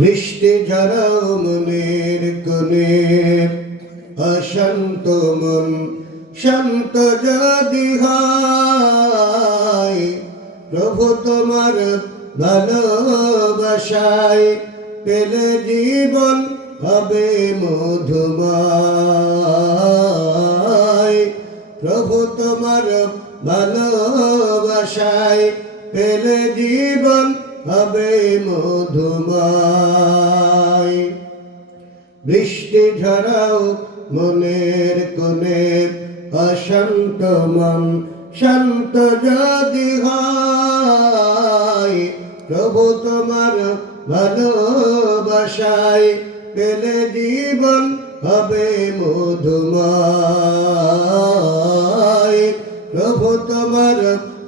বৃষ্টি ঝরাও মনের কোণে, অশান্ত মন শান্ত যদি হয়, প্রভু তোমার ভালোবাসায় পেলে জীবন হবে মধুময়। প্রভু তোমার ভালোবাসায় পেলে জীবন হবে মধুময়। বৃষ্টি ঝরাও মনের কোণে, অশান্ত মন শান্ত যদি হয়, প্রভু তোমার ভালোবাসায় পেলে জীবন হবে মধুময়। প্রভু তোমার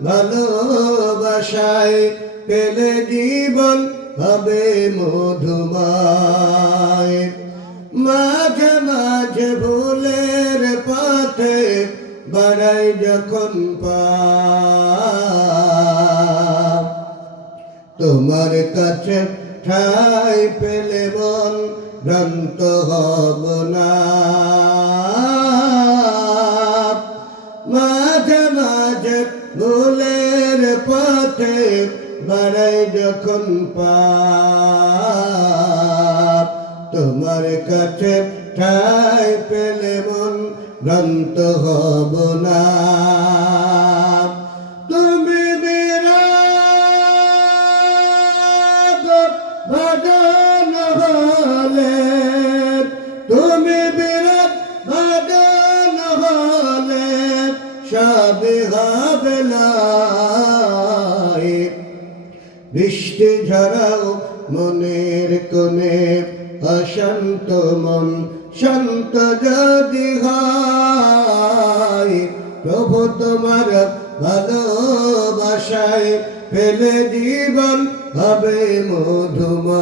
ভালোবাসায় পেলে জীবন হবে মধুময়। মাঝে মাঝে ভুলের পথে বাড়াই যখন পাপ, তোমার কাছে ঠাই পেলে মন ভ্রান্ত হব না। মাঝে মাঝে ভুলের পথে বাড়াই যখন পাপ, তোমার কাছে ঠাই পেলে মন ভ্রান্ত হব না। তুমি বিরাগ ভজন হলে, তুমি বিরাগ ভজন হলে সবই হবে লাই। বৃষ্টি ঝরাও মনের কোণে, অশান্ত মন শান্ত যদি হয়, প্রভু তোমার ভালোবাসায় পেলে জীবন হবে মধুময়।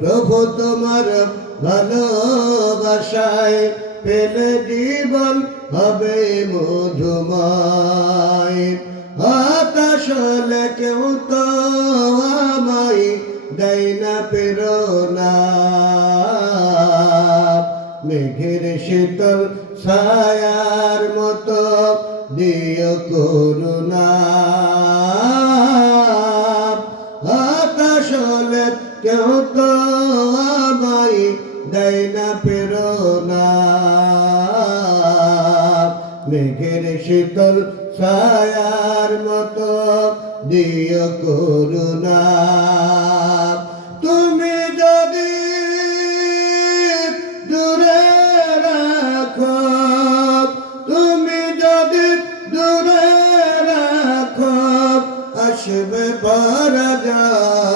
প্রভু তোমার ভালোবাসায় পেলে জীবন হবে মধুময়। হতাশ হলে কেউ তো আমায় দেয় না প্রেরণা, মেঘের শীতল ছায়ার মতো দিও করুণা। হতাশ হলে কেউ তো আমায় দেয় না প্রেরণা, মেঘের শীতল ছায়ার মতো দিও করুণা। তুমি যদি দূরে রাখো, তুমি যদি দূরে রাখো, আসবে পরাজয়।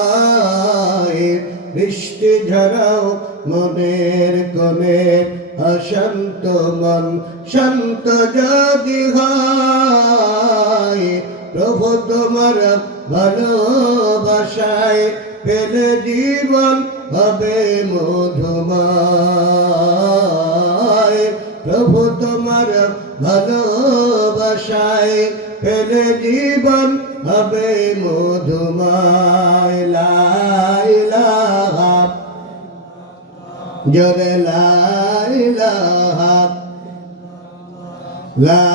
বৃষ্টি ঝরাও মনের কোণে, অশান্ত মন শান্ত যদি হয়, প্রভু তোমার ভালোবাসায় পেলে জীবন হবে মধুময়। প্রভু তোমার ভালোবাসায় পেলে জীবন হবে মধুময়। লা ইলাহা, জোরে লা ইলাহা, লা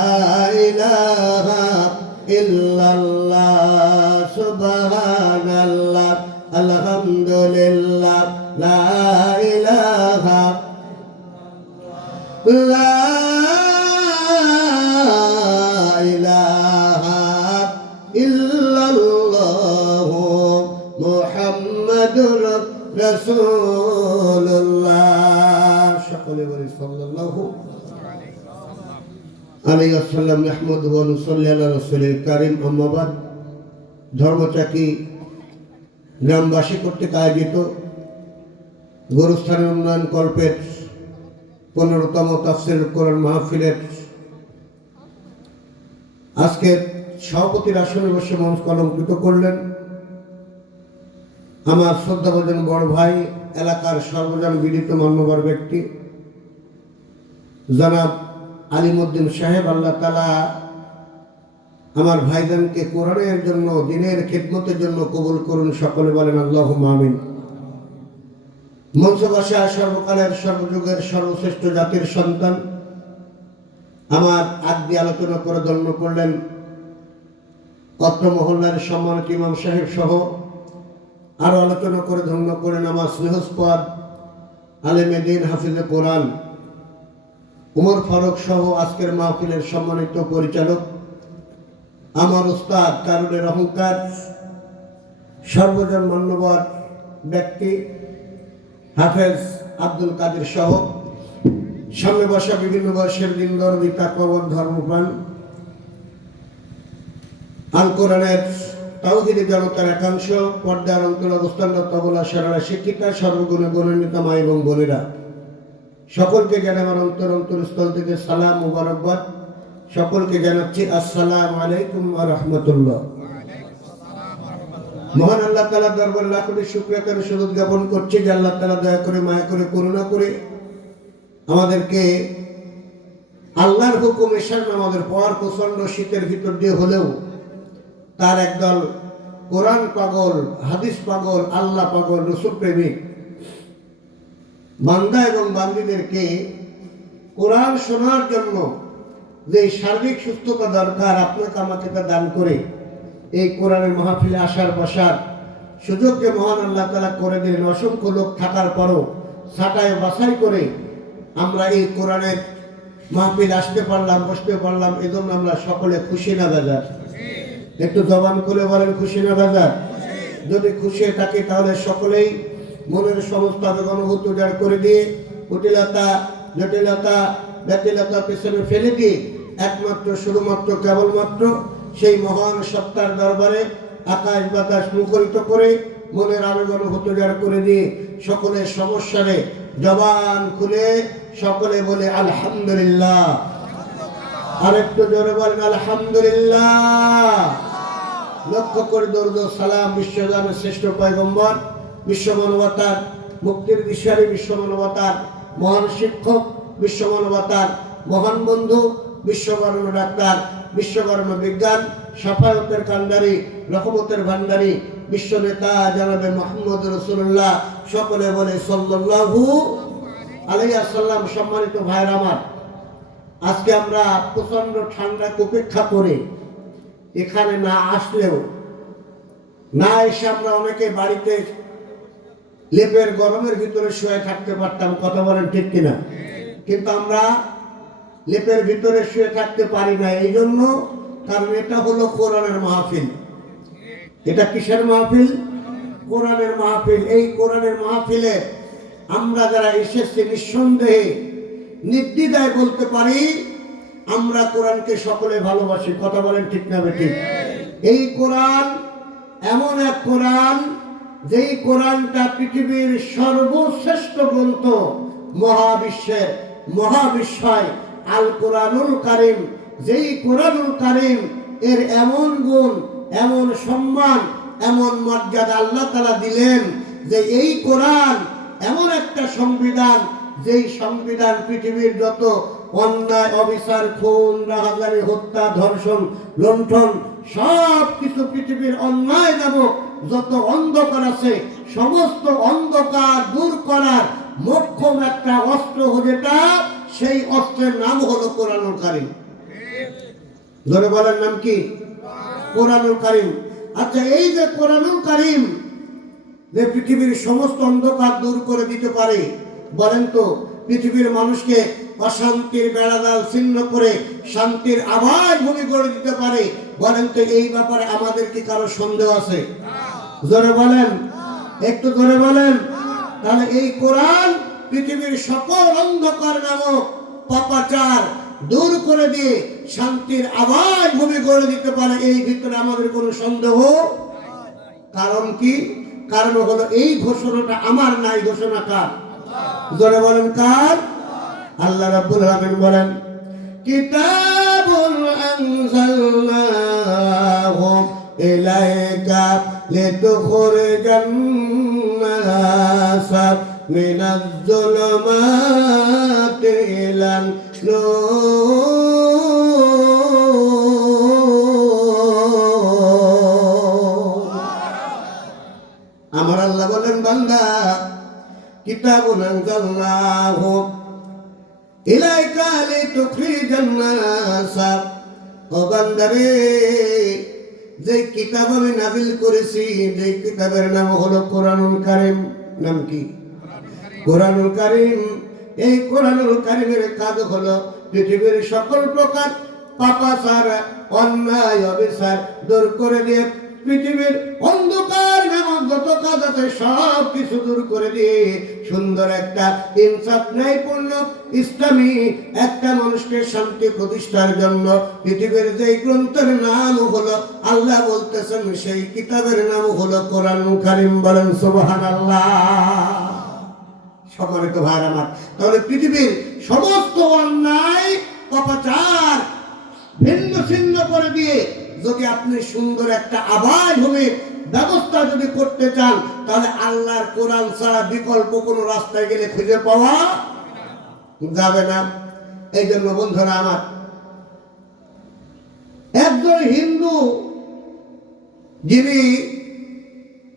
ইলাহা ইল্লাল্লাহ, সুবহানাল্লাহ, আলহামদুলিল্লাহ, লা ইলাহা, লা ইলাহা ইল্লাল্লাহ, মুহাম্মাদুর রাসূলুল্লাহ। সকলে বলি সাল্লাল্লাহু আলাইহি ওয়াসাল্লাম। নাহমাদুহু ওয়া নুসাল্লি আলা রাসূলিল কারীম। আম্মা বাদ। ধর্মচাকি গ্রামবাসী কর্তৃক আয়োজিত গুরুস্থানের উন্নয়ন কল্পের 15তম তাফসীরুল কোরআন মাহফিলের আজকে সভাপতির আসনে বসে মঞ্চ অলঙ্কৃত করলেন আমার শ্রদ্ধাভাজন বড় ভাই, এলাকার সর্বজন বিদিত মান্যবর ব্যক্তি জনাব আলিমউদ্দিন সাহেব। আল্লাহ তাআলা আমার ভাইজানকে কোরআনের জন্য, দ্বীনের খিদমতের জন্য কবুল করুন। সকলে বলেন আল্লাহুম্মা আমিন। মঞ্চ ভাষা সর্বকালের সর্বযুগের সর্বশ্রেষ্ঠ জাতির সন্তান আমার আদি আলোচনা করে ধন্য করলেন অত্র মহল্লার সম্মানিত ইমাম সাহেব সহ আরো আলোচনা করে ধন্য করেন আমার স্নেহস্পদ আলেমে দ্বীন হাফিজে কোরআন উমর ফারুক সহ আজকের মাহফিলের সম্মানিত পরিচালক আমার উস্তাদ কারুনের অহংকার সর্বজন মান্যবর ব্যক্তি হাফেজ আব্দুল কাদের সহ সামনে বসা বিভিন্ন বয়সের দিন দরদি তাকওয়াবান ধর্মপ্রাণ আল কোরআনের তাওহীদি জনতার একাংশ পর্দার অন্তর অবস্থানরত তবলা সারারা শিক্ষিকা সর্বগুণে গণান্বিত মা এবং বোনেরা সকলকে জানাই আমার অন্তরস্থল থেকে সালাম মুবারকবাদ। সকলকে জানাচ্ছি আসসালামু আলাইকুম ওয়া রাহমাতুল্লাহ। মহান আল্লাহ তাআলার দরবারে লাখ কোটি শুকরিয়া করে সুরত জ্ঞাপন করছি যে আল্লাহ তাআলা দয়া করে মায়া করে করুণা করে আমাদেরকে আল্লাহর হুকুম এশার নামাজের পর প্রচন্ড শীতের ভিতর দিয়ে হলেও তার একদল কোরআন পাগল, হাদিস পাগল, আল্লাহ পাগল, রাসূল প্রেমিক বান্দা এবং বান্দীদেরকে কোরআন শোনার জন্য যে সার্বিক সুস্থতা দরকার আপনাকে আমাকে তা দান করে এই কোরআনের মাহফিলে আসার বসার সুযোগ যে মহান আল্লাহ তাআলা করে দিলেন। অসংখ্য লোক থাকার পরও ছাঁটাই বাছাই করে আমরা এই কোরআনের মাহফিল আসতে পারলাম, বসতে পারলাম, এজন্য আমরা সকলে খুশি না বাজার? একটু জবান খুলে বলেন খুশি না বাজার? যদি খুশি থাকি তাহলে সকলেই মনের সমস্ত আবেগ অনুভূতি উজাড় করে দিয়ে কুটিলতা, জটিলতা, ব্যতিলতা পেছনে ফেলে দিয়ে একমাত্র শুধুমাত্র কেবলমাত্র সেই মহান সত্তার দরবারে আকাশ বাতাস মুখরিত করে মনের আবেগ অনুভূতি উজাড় করে দিয়ে সকলের সমস্যারে জবান খুলে সকলে বলে আলহামদুলিল্লাহ। আরেকটু জোরে বলেন আলহামদুলিল্লাহ। লক্ষ্য করে দরুদ ও সালাম বিশ্বজানের শ্রেষ্ঠ পয়গম্বর, বিশ্ব মানবতার মুক্তির দিশারি, বিশ্ব মানবতার মহান শিক্ষক, বিশ্ব মানবতার মহান বন্ধু, বিশ্ববরণ ডাক্তার, বিশ্ববরণ বিজ্ঞান, শাফায়াতের কান্ডারি, রহমতের ভান্ডারি, বিশ্ব নেতা জনাবে মুহাম্মদ রাসূলুল্লাহ। সকলে বলে সাল্লাল্লাহু আলাইহি ওয়াসাল্লাম। সম্মানিত ভাইরা আমার, আজকে আমরা প্রচন্ড ঠান্ডাকে উপেক্ষা করে এখানে না আসলেও না এসে আমরা অনেকে বাড়িতে লেপের গরমের ভিতরে শুয়ে থাকতে পারতাম, কথা বলেন ঠিক কিনা? কিন্তু আমরা লেপের ভিতরে শুয়ে থাকতে পারি না। এই জন্য কারণ এটা হলো কোরআনের মাহফিল। এটা কিসের মাহফিল? কোরআনের মাহফিল। এই কোরআনের মাহফিলে আমরা যারা এসেছি নিঃসন্দেহে নির্দ্বিধায় বলতে পারি আমরা কোরআনকে সকলে ভালোবাসি, কথা বলেন ঠিক না বেঠিক? এই কোরআন এমন এক কোরআন যেই কোরআনটা পৃথিবীর সর্বশ্রেষ্ঠ গ্রন্থ, মহাবিশ্বের মহাবিশ্বয় আল কোরআনুল কারীম। যেই কোরআনুল কারীম এর এমন গুণ, এমন সম্মান, এমন মর্যাদা আল্লাহ তাআলা দিলেন যে এই কোরআন এমন একটা সংবিধান, যেই সংবিধান পৃথিবীর যত অন্যায়, অবিচার, খুন, রাহাজানি, হত্যা, ধর্ষণ, লুণ্ঠন সব কিছু পৃথিবীর অন্যায় নামক যত অন্ধকার আছে সমস্ত অন্ধকার দূর করার মোক্ষম একটা অস্ত্র, যেটা সেই অস্ত্রের নাম হলো কোরআনুল কারীম। ধরে বলার নাম কি? কোরআনুল কারীম। আচ্ছা, এই যে কোরআনুল কারীম যে পৃথিবীর সমস্ত অন্ধকার দূর করে দিতে পারে, বলেন তো পৃথিবীর মানুষকে অশান্তির বেড়াজাল ছিন্ন করে শান্তির আবাস ভূমি গড়ে দিতে পারে, বলেন তো এই ব্যাপারে আমাদের কি কারো সন্দেহ আছে? জোরে বলেন, একটু জোরে বলেন। তাহলে এই কোরআন পৃথিবীর সকল অন্ধকার নামক পাপাচার দূর করে দিয়ে শান্তির আবাস ভূমি গড়ে দিতে পারে, এই ভিতরে আমাদের কোনো সন্দেহ? কারণ কি? কারণ হলো এই ঘোষণাটা আমার নাই, ঘোষণা কার? জোরে বলেন কার? আল্লাহ রাব্বুল আলামিন বলেন কিতাবুন আনজালনাহু ইলাইকা লিতুখরিজান নাসা মিনাজ যুলুমাতি ইলান নূর বান্দা কিতাবুন আনজালনাহু ইলাইকা লিতুখরিজান নাসা, ও বান্দারে যে কিতাব আমি নাযিল করেছি, যে কিতাবের নাম হলো কোরআনুল কারীম। নাম কি? কোরআনুল কারীম। এই কোরআনুল কারীমের কাজ হলো পৃথিবীর সকল প্রকার পাপাচার, অন্যায়, অবিচার দূর করে দিয়ে, পৃথিবীর অন্ধকার নামক যত কাজ আছে সব কিছু দূর করে দিয়ে সুন্দর একটা ইনসাফ ন্যায়পূর্ণ ইসলামী একটা মানুষকে শান্তি প্রতিষ্ঠার জন্য পৃথিবীর যে গ্রন্থের নাম হলো, আল্লাহ বলতেছেন সেই কিতাবের নাম হলো কোরআনুল কারীম। বলেন সুবহানাল্লাহ। সম্মানিত ভাইরা আমার, তাহলে পৃথিবীর সমস্ত অন্যায় পাপাচার ভিন্ন ছিন্ন করে দিয়ে যদি আপনি সুন্দর একটা আবাদ ভূমির ব্যবস্থা যদি করতে চান, তাহলে আল্লাহর কোরআন ছাড়া বিকল্প কোনো রাস্তায় গেলে খুঁজে পাওয়া যাবে না। এই জন্য বন্ধুরা আমার, একজন হিন্দু যিনি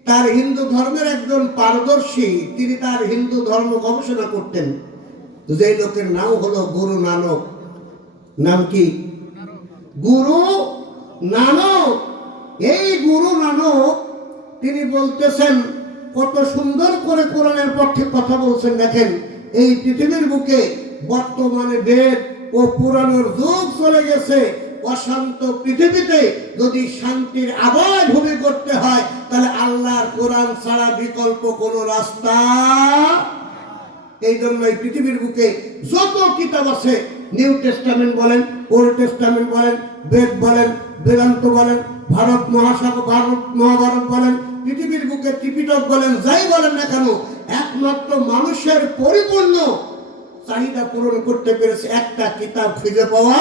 তার হিন্দু ধর্মের একজন পারদর্শী, তিনি তার হিন্দু ধর্ম গবেষণা করতেন, যে লোকের নাম হলো গুরু নানক। নাম কি? গুরু নানক। এই গুরু নানক তিনি বলতেছেন, কত সুন্দর করে কোরআনের পক্ষে কথা বলছেন। দেখেন, এই পৃথিবীর বুকে বর্তমানে বেদ ও পুরাণের যুগ চলে গেছে। অশান্ত পৃথিবীতে যদি শান্তির আবাদ ভূমি করতে হয়, তাহলে আল্লাহর কোরআন ছাড়া বিকল্প কোনো রাস্তা। এই জন্য এই পৃথিবীর বুকে যত কিতাব আছে, নিউ টেস্টামেন্ট বলেন, ওল্ড টেস্টামেন্ট বলেন, বেদ বলেন, বেদান্ত বলেন, ভারত মহাসাগর, ভারত মহাভারত বলেন, পৃথিবীর বুকে ত্রিপিটক বলেন, যাই বলেন না কেন, একমাত্র মানুষের পরিপূর্ণ চাহিদা পূরণ করতে পেরেছে একটা কিতাব খুঁজে পাওয়া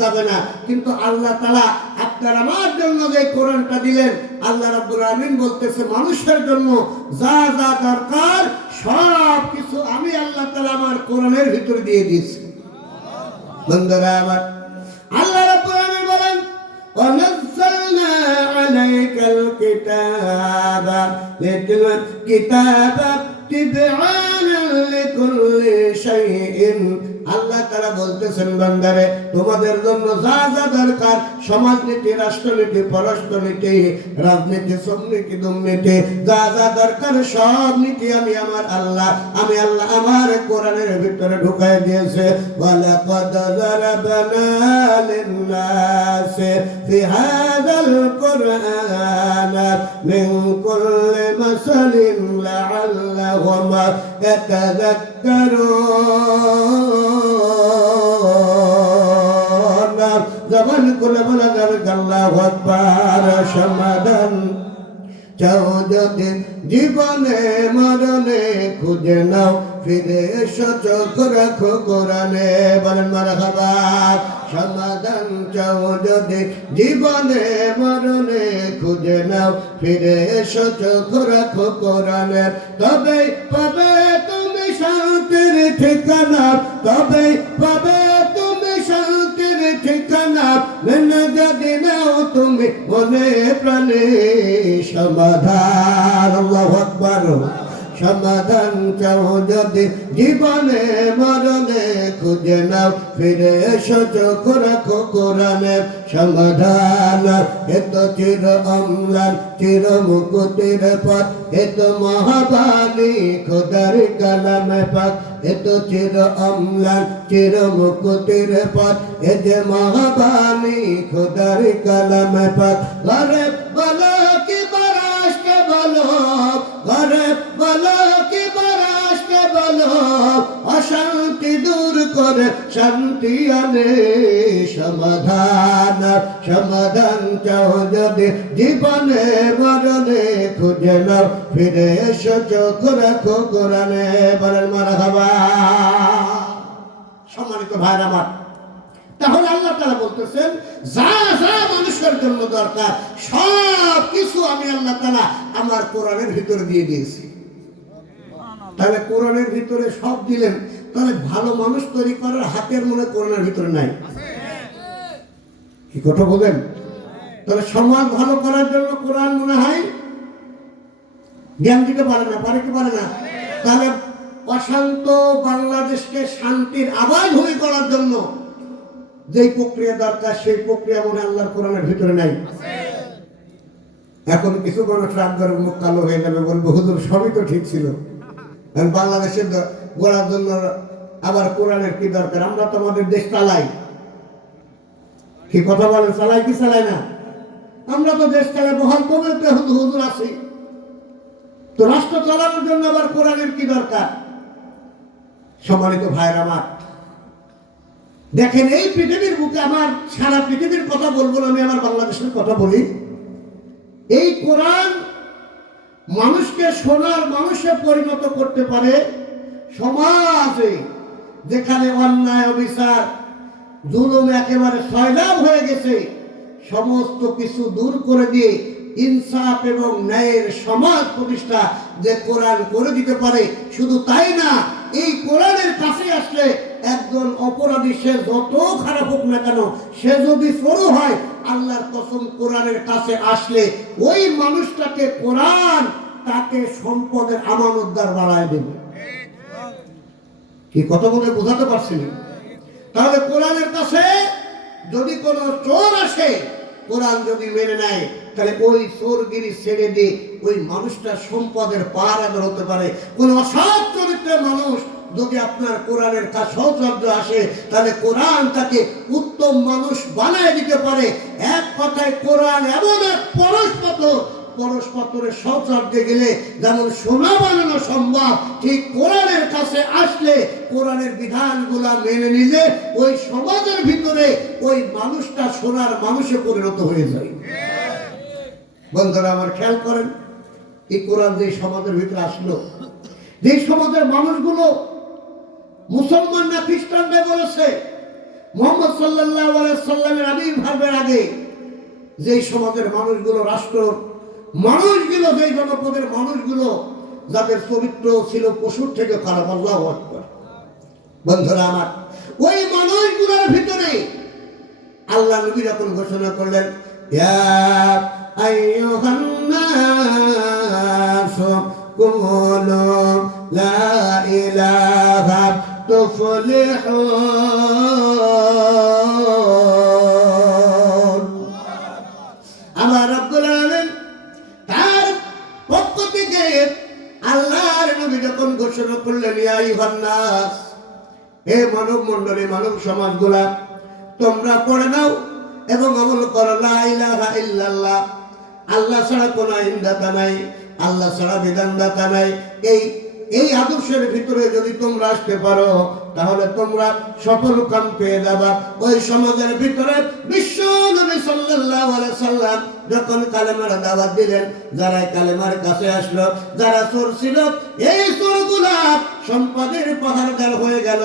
যাবে না। কিন্তু আল্লাহ তাআলা আপনার আমার জন্য যে কোরআনটা দিলেন, আল্লাহ রাব্বুল আলামিন বলতেছে মানুষের জন্য যা যা দরকার সব কিছু আমি আল্লাহ তাআলা আমার কোরআনের ভিতরে দিয়ে দিয়েছি। বন্ধুরা আমার, আল্লাহ রাব্বুল আলামিন বলেন, ওয়ানাজ্জালনা আলাইকাল কিতাবা কিতাবা তিবআনান লিকুল্লি শাইইন। আল্লাহ তাআলা বলতেছেন, বান্দারে তোমাদের জন্য যা যা দরকার, সমাজনীতি, রাষ্ট্রনীতি, পররাষ্ট্রনীতি, রাজনীতি, শ্রমনীতি, দুর্নীতি, যা যা দরকার সব নীতি আমি আল্লাহ আমার কোরআনের ভিতরে ঢুকাই দিয়েছে। ওয়ালাকাদ যারাবানা লিন-নাসি ফি হাযাল কুরআন মিন কুল্লি মাসালিন লাআল্লাহুম ইয়াতাযাক্কারুন। জবান খুলে বলা যাবে আল্লাহু আকবার। সমাধান চাও যদি জীবনে মরণে, খুঁজে নাও ফিরে এসো চোখ রাখো কোরআনে। বলেন মারহাবা। সমাধান চাও যদি জীবনে মরণে, খুঁজে নাও ফিরে এসো চোখ রাখো কোরআনে। তবে পাবে তুমি শান্তির ঠিকানা, তবে পাবে তুমি শান্তির ঠিকানা। মেনে যদি নাও তুমি মনে প্রাণে সমাধান। আল্লাহু আকবার। সমাধান চাও যদি জীবনে মরণে, খুঁজে নাও ফিরে এসো চোখ রাখো কোরআনে। সমাধান এত চির অম্লান চির মুকুতির পথ, এত মহাবাণী খোদার কালামে পাক। এত চির অম্লান চির মুকুতির পথ, এ যে মহাবাণী খোদার কালামে পাক। ঘরে বলো কি বরাসকে বলো, ঘরে বলো কি বরাসকে বলো, অশান্তি দূর করে শান্তি আনে সমাধান। সমাধান চাও যদি জীবনে মরণে, খুঁজে নাও ফিরে এসো চোখ রাখো কোরআনে। বলেন মারহাবা। সম্মানিত ভাইরা আমার, তাহলে আল্লাহ তাআলা বলতেছেন যা যা মানুষের জন্য দরকার সব কিছু আমি আল্লাহ তাআলা আমার কোরআনের ভিতরে দিয়ে দিয়েছি। তাহলে কোরআনের ভিতরে সব দিলেন, তাহলে ভালো মানুষ তৈরি করার হাতের মনে কোরআনের ভিতরে নাই। কি কথা বলেন? তাহলে সমাজ ভালো করার জন্য কোরআন মনে হয় জ্ঞান দিতে পারে না, পারে কি পারে না? তাহলে অশান্ত বাংলাদেশকে শান্তির আবাসভূমি করার জন্য যেই প্রক্রিয়া দরকার সেই প্রক্রিয়া মনে আল্লাহর কোরআনের ভিতরে নাই। এখন কিছু মানুষ রাগ করে মুখ কালো হয়ে যাবে, বলবো হুজুর সবই তো ঠিক ছিল, বাংলাদেশের গড়ার জন্য আবার কোরআনের কি দরকার? আমরা তো আমাদের দেশ চালাই, কি কথা বলেন? চালাই কি চালাই না? আমরা তো দেশ চালাই, বহাল কবে হুজুর আছি, তো রাষ্ট্র চালানোর জন্য আবার কোরআনের কি দরকার? সম্মানিত ভাইয়ের আমার, দেখেন এই পৃথিবীর বুকে, আমার সারা পৃথিবীর কথা বলবো না, আমি আমার বাংলাদেশের কথা বলি। এই কোরআন মানুষকে সোনার মানুষে পরিণত করতে পারে। সমাজে যেখানে অন্যায় অবিচার জুলুম একেবারে সয়লাভ হয়ে গেছে, সমস্ত কিছু দূর করে দিয়ে ইনসাফ এবং ন্যায়ের সমাজ প্রতিষ্ঠা যে কোরআন করে দিতে পারে। শুধু তাই না, এই কোরআনের কাছে আসলে একজন অপরাধী, সে যত খারাপ হোক না কেন, সে যদি চোর হয়, আল্লাহর কসম কোরআনের কাছে আসলে ওই মানুষটাকে কোরআন তাকে সম্পদের আমানতদার বাড়ায় দেবে। কি কথা বলে বোঝাতে পারছি না? তাহলে কোরআনের কাছে যদি কোনো চোর আসে, কোরআন যদি মেনে নেয়, তাহলে ওই চোরগিরি ছেড়ে দিয়ে ওই মানুষটা সম্পদের পাহারাদার হতে পারে। কোন অসৎ চরিত্রের মানুষ যদি আপনার কোরআনের কাছে সহচর্য আসে, তাহলে কোরআন তাকে উত্তম মানুষ বানায় দিতে পারে। এক কথায় কোরআন এমন এক পরশপাথরের সহচর্যে গেলে যেমন সোনা বানানো সম্ভব, ঠিক কোরআনের কাছে আসলে কোরআনের বিধানগুলা মেনে নিলে ওই সমাজের ভিতরে ওই মানুষটা সোনার মানুষে পরিণত হয়ে যায়। বন্ধুরা আমার খেয়াল করেন, এই কোরআন যে সমাজের ভিতরে আসলো, যে সমাজের মানুষগুলো মুসলমান না খ্রিস্টানরা বলেছে মুহাম্মদ সাল্লাল্লাহু আলাইহি সাল্লামের আবির্ভাবের আগে, যে সমাজের মানুষগুলো, রাষ্ট্র মানুষগুলো, যে জনপদের মানুষগুলো, যাদের চরিত্র ছিল পশুর থেকে খারাপ, আল্লাহু আকবার। বন্ধুরা আমার, ওই মানুষগুলোর ভিতরে আল্লাহ নবী যখন ঘোষণা করলেন, ইয়া আইয়ুহান নাস কুলু লা ইলাহা তুফলিহুন। আমার রব্বুল আলামিন তার পক্ষ থেকে আল্লাহর নবী যখন ঘোষণা করলেন, ইয়া আইয়ুহান নাস, হে মানব মণ্ডলী, মানব সমাজগুলা, তোমরা পড়ে নাও এবং আমল করো লা ইলাহা ইল্লাল্লাহ, আল্লাহ ছাড়া কোনো আইনদাতা নাই, আল্লাহ ছাড়া বিধানদাতা নাই। এই আদর্শের ভিতরে যদি তোমরা আসতে পারো, তাহলে তোমরা সফল কাম পেয়ে যাবা। ওই সমাজের ভিতরে বিশ্ব নবী সাল্লাল্লাহু আলাইহি সাল্লাম যখন কালেমার দাওয়াত দিলেন, যারা কালেমার কাছে আসলো, যারা চোর ছিল, এই চোরগুলা সম্পদের পাহাড়দার হয়ে গেল।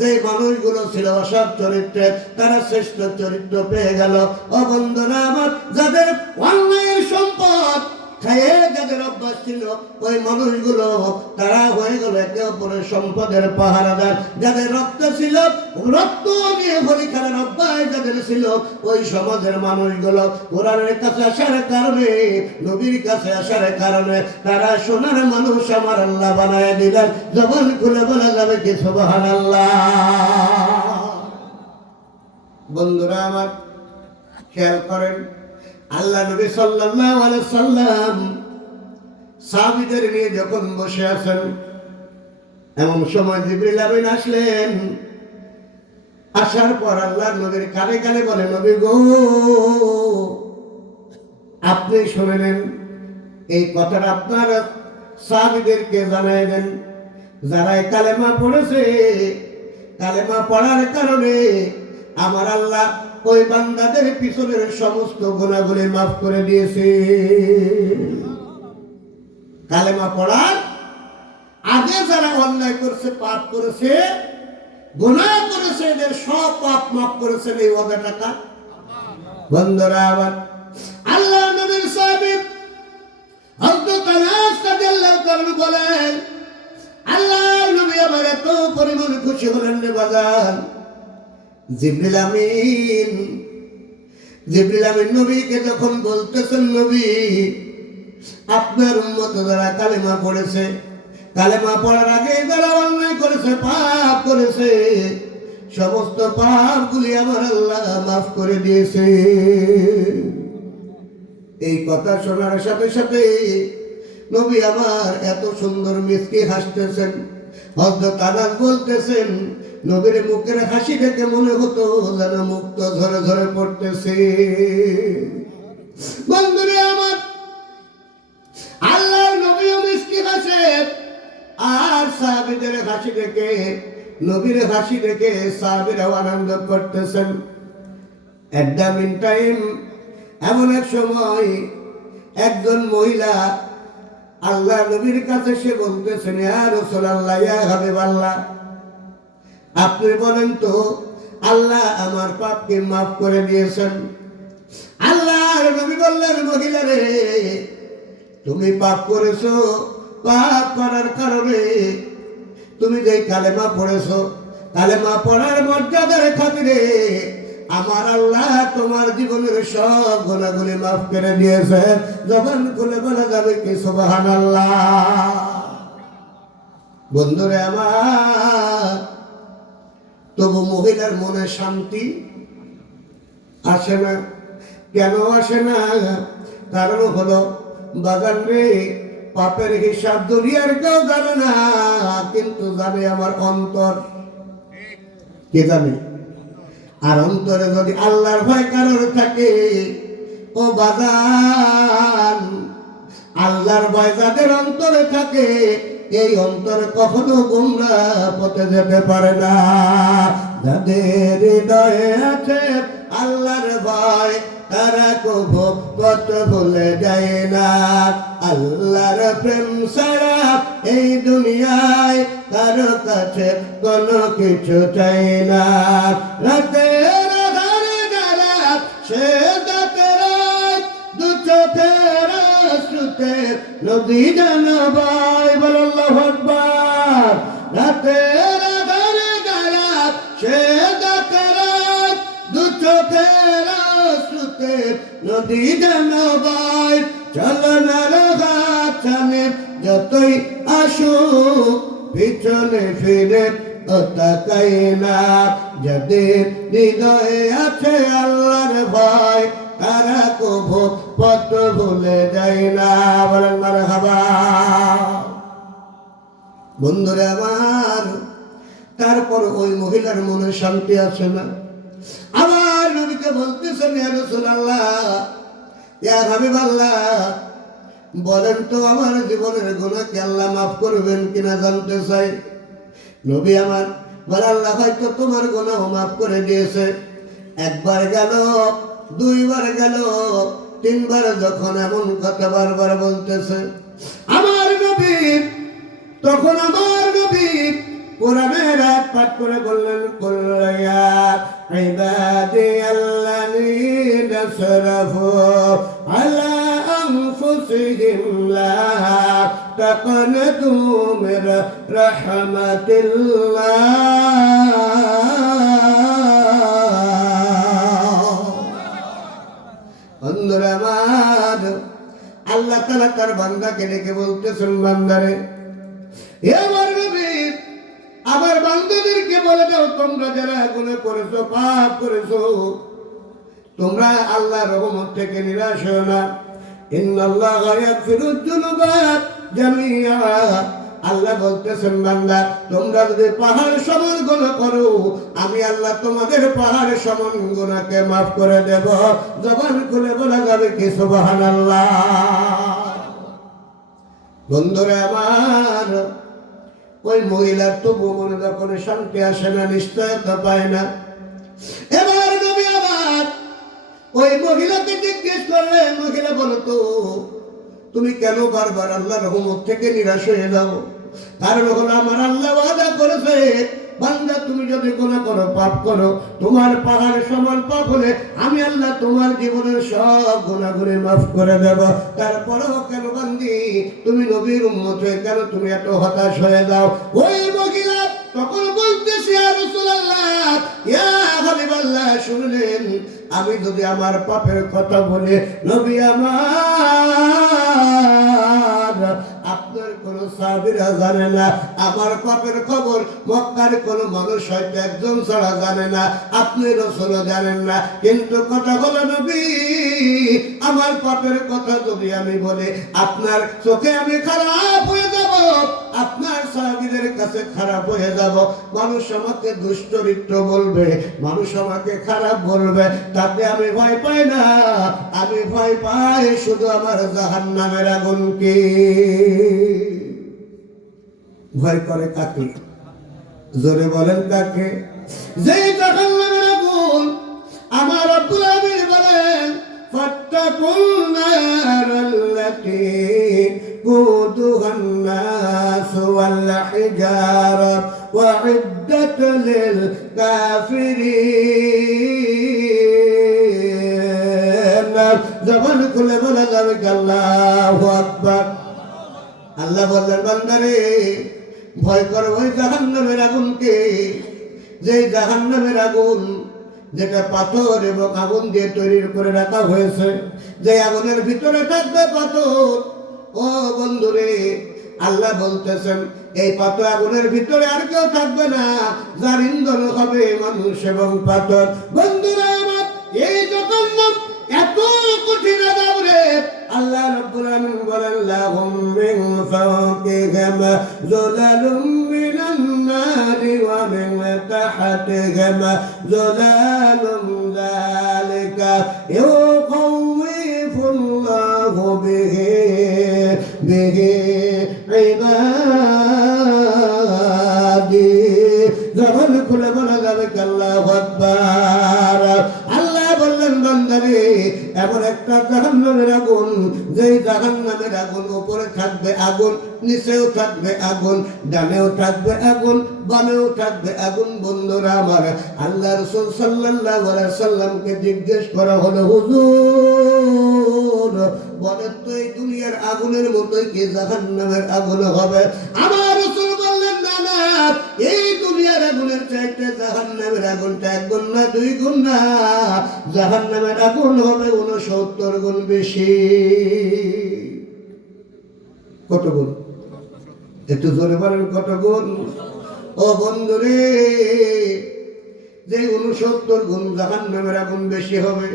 যে মানুষগুলো ছিল অসৎ চরিত্রের, তারা শ্রেষ্ঠ চরিত্র পেয়ে গেল। ও বন্ধুরা আমার, যাদের অন্যায়ের সম্পদ খায়ে যাদের অভ্যাস ছিল, ওই মানুষগুলো তারা হয়ে গেল একে অপরের সম্পদের পাহারাদার। যাদের রক্ত ছিল, রক্ত নিয়ে বলি খেলার অভ্যাস যাদের ছিল, ওই সমাজের মানুষগুলো কোরআনের কাছে আসার কারণে, নবীর কাছে আসার কারণে তারা সোনার মানুষ আমার আল্লাহ বানায় দিলেন। জবান খুলে বলা যাবে কি সুবহানাল্লাহ। বন্ধুরা আমার খেয়াল করেন, আল্লাহ নবী সাল্লাল্লাহু আলাইহি সাল্লাম সাহাবীদের নিয়ে যখন বসে আছেন, এমন সময় জিবরিল আমিন আসলেন। আসার পর আল্লাহ নবীর কানে কানে বলে, নবী গো, আপনি শুনে নেন, এই কথাটা আপনার সাহাবীদেরকে জানাই দেন। যারা কালেমা পড়েছে, কালেমা পড়ার কারণে আমার আল্লাহ ওই বান্দাদের পিছনের সমস্ত গুনাহগুলি মাফ করে দিয়েছে। কালেমা পড়ার আগে যারা অন্যায় করেছে, পাপ করেছে, গুনাহ করেছে, এদের সব পাপ মাফ করেছেন এই ওয়াদা টাকা। বন্ধুরা আবার আল্লাহ নবীর সাহাবী হযরত আনাস রাদিয়াল্লাহু তাআলা বলেন, আল্লাহ নবী আবার এত পরিমাণ খুশি হলেন রে বাজার, জিবরিল আমিন নবীকে যখন বলতেছেন, নবী আপনার উম্মত যারা কালেমা পড়েছে, কালেমা পড়ার আগে যারা অন্যায় করেছে, পাপ করেছে, সমস্ত পাপগুলি আমার আল্লাহ মাফ করে দিয়েছে। এই কথা শোনার সাথে সাথে নবী আমার এত সুন্দর মিষ্টি হাসতেছেন। হযরত আনাস বলতেছেন, নবীর মুখের হাসি দেখে মনে হতো যেন মুক্ত ঝরে ঝরে পড়তেছে। বন্ধুরে আমার, আল্লাহর নবীও মিষ্টি হাসে, আর সাহাবীদের হাসি দেখে, নবীর হাসি দেখে সাহাবীরাও আনন্দ করতেছেন। এট দ্য মিন টাইম, এমন এক সময় একজন মহিলা আল্লাহ নবীর কাছে সে বলতেছেন, ইয়া রাসূলুল্লাহ, ইয়া হাবিবাল্লাহ, আপনি বলেন তো আল্লাহ আমার পাপকে মাফ করে দিয়েছেন? আল্লাহর নবী বললেন, মহিলা রে, তুমি পাপ করেছো, পাপ করার কারণে তুমি যে কালেমা পড়েছো, কালেমা পড়ার মর্যাদার খাতিরে আমার আল্লাহ তোমার জীবনের সব গুনাহগুলি মাফ করে দিয়েছে। জবান খুলে বলা যাবে কি সুবহানাল্লাহ। বন্ধুরে আমার, তবু মহিলার মনে শান্তি আসে না। কেন আসে না? কারণ হলো, বাজান রে, পাপের হিসাব দুনিয়ার কেউ জানে না, কিন্তু জানে আমার অন্তর। কে জানে? আর অন্তরে যদি আল্লাহর ভয় কারোর থাকে, ও বাজান, আল্লাহর ভয় যাদের অন্তরে থাকে, এই অন্তর কখনো গোমরাহ পথে যেতে পারে না। যাদের হৃদয়ে আছে আল্লাহর ভয়, তারা কভু পথ ভুলে যায় না। আল্লাহর প্রেম ছাড়া এই দুনিয়ায় কারো কাছে কোনো কিছু চাই না। রাতের আধারে যারা সেজদাতে রাত, দু চোখের আশ্রুতে নদী জানাবাই, বল আল্লাহু আকবার। রাতের আধারে যারা সেজদাতে রাত, দু চোখের আশ্রুতে নদী জানাবাই, চলনার গাছানে যতই আসুক পিছনে ফিরে তাকাই না। যাদের হৃদয়ে আছে আল্লাহর ভয়, তারা কভু পথ ভুলে যায় না। বলেন মারহাবা। বন্ধুরা আমার, তারপর ওই মহিলার মনে শান্তি আছে না। আবার নবীকে বলতেছেন, ইয়া রাসূলুল্লাহ, ইয়া হাবিবাল্লাহ, বলেন তো আমার জীবনের গুনাহকে আল্লাহ মাফ করবেন কিনা জানতে চাই। নবী আমার বলে, আল্লাহ হয়তো তোমার গুনাহ মাফ করে দিয়েছে। একবার গেল, দুইবার গেল, তিনবার যখন এমন কথা বারবার বলতেছে, আমার নবী, তখন আমার নবী কোরআনের আয়াত পাঠ করে বললেন, কুল ইয়া ইবাদিয়াল্লাযীনা আসরাফু আলা আনফুসিহিম লা তাকনাতু মির রাহমাতিল্লাহ। বন্ধুরা আমার, আল্লাহ তাআলা তার বান্দাকে ডেকে বলতেছেন, বান্দারে, হে আমার নবী, আমার বান্দাদেরকে বলে দাও, তোমরা যারা গুনাহ করেছো, পাপ করেছো, তোমরা আল্লাহর রহমত থেকে নিরাশ হও না। ইন্নাল্লাহা ইয়াগফিরুয যুনুবা জামিআ। আল্লাহ বলতেছেন, বান্দা, তোমরা যদি পাহাড় সমান গুনাহ করো, আমি আল্লাহ তোমাদের পাহাড় সমান গুনাহকে মাফ করে দেব। জবান খুলে বলা যাবে কি সুবহানাল্লাহ। বন্ধুরা আমার, ওই মহিলার তবু মনে যখন শান্তি আসে না, নিশ্চয়তা পায় না। এবার নবী আবার ওই মহিলাকে জিজ্ঞেস করলেন, মহিলা বলো তো, তুমি কেন বারবার আল্লাহর রহমত থেকে নিরাশ হয়ে যাও? কারণ হলো, আমার আল্লাহ ওয়াদা করেছে, বান্দা তুমি যদি গুনাহ করো, পাপ করো, তোমার পাহাড় সমান পাপ হলে আমি আল্লাহ তোমার জীবনের সব গুনাহগুলি মাফ করে দেব। তারপরেও কেন বান্দি তুমি নবীর উম্মত হয়ে কেন তুমি এত হতাশ হয়ে যাও? ওই মহিলা তখন বলতেছে, ইয়া রাসূলুল্লাহ, ইয়া হাবিবাল্লাহ, শুনলেন, আমি যদি আমার পাপের কথা বলি, নবী আমার সাহাবীরা জানে না, আমার পাপের খবর মক্কার কোন মানুষ হয়তো একজন ছাড়া জানে না, আপনি রাসূলও জানেন না। কিন্তু কথা হলো নবী, আমার পাপের কথা যদি আমি বলি আপনার চোখে আমি খারাপ হয়ে যাব, আপনার সাহাবীদের কাছে খারাপ হয়ে যাব। মানুষ আমাকে দুশ্চরিত্র বলবে, মানুষ আমাকে খারাপ বলবে, তাতে আমি ভয় পাই না। আমি ভয় পাই শুধু আমার জাহান্নামের আগুনকে। ভয় করে কাকে? জোরে বলেন কাকে? যেই জাহান্নামের আগুন আমার রব্বুল আমিন বলেন ফাত্তাকুন নারাল্লাতী কুদুহান নাস ওয়াল হিজারা ওয়া'ইদ্দাত লিল কাফিরিন। জবান খুলে বলা যাবে আল্লাহু আকবার। আল্লাহ বললেন বান্দারে ভয় করো ওই জাহান্নামের আগুনকে, যে জাহান্নামের আগুন যেটা পাথর এবং আগুন দিয়ে তৈরি করে রাখা হয়েছে, যে আগুনের ভিতরে থাকবে পাথর। ও বন্ধুরে, আল্লাহ বলতেছেন এই পাথর আগুনের ভিতরে আর কেউ থাকবে না, যার ইন্ধন হবে মানুষ এবং পাথর। বন্ধুরা আমার, এই জাহান্নাম এত কঠিন আযাব রে, আল্লাহ রাব্বুল আমিন বলেন লাহুম মিন ফাওকিহিম যুলালুম মিনান নারি ওয়া মিন তাহতিহিম যুলালুম যালিকা ইউখাউফুল্লাহু বিহি ইবাদি। জবান খুলে বলা যাবে আল্লাহু আকবার। আল্লাহ বললেন বান্দারে এমন একটা জাহান্নামের আগুন, যেই জাহান্নামের আগুন উপরে থাকবে আগুন, নিচেও থাকবে আগুন, ডানেও থাকবে আগুন, বামেও থাকবে আগুন। বন্ধুরা আমার, আল্লাহ রাসূল সাল্লাল্লাহু আলাইহি সাল্লামকে জিজ্ঞেস করা হলো হুজুর বলেন তো এই দুনিয়ার আগুনের মতোই কি জাহান্নামের আগুন হবে? আমার রাসূল বললেন না না, এই দুনিয়ার আগুনের চাইতে জাহান্নামের আগুনটা 1 গুণ না 2 গুণ না, জাহান্নামের আগুন হবে 69 গুণ বেশি। কত গুণ? একটু জোরে বলেন কত গুণ? ও বন্ধুরে, যে 69 গুণ জাহান্নামের আগুন বেশি হবে,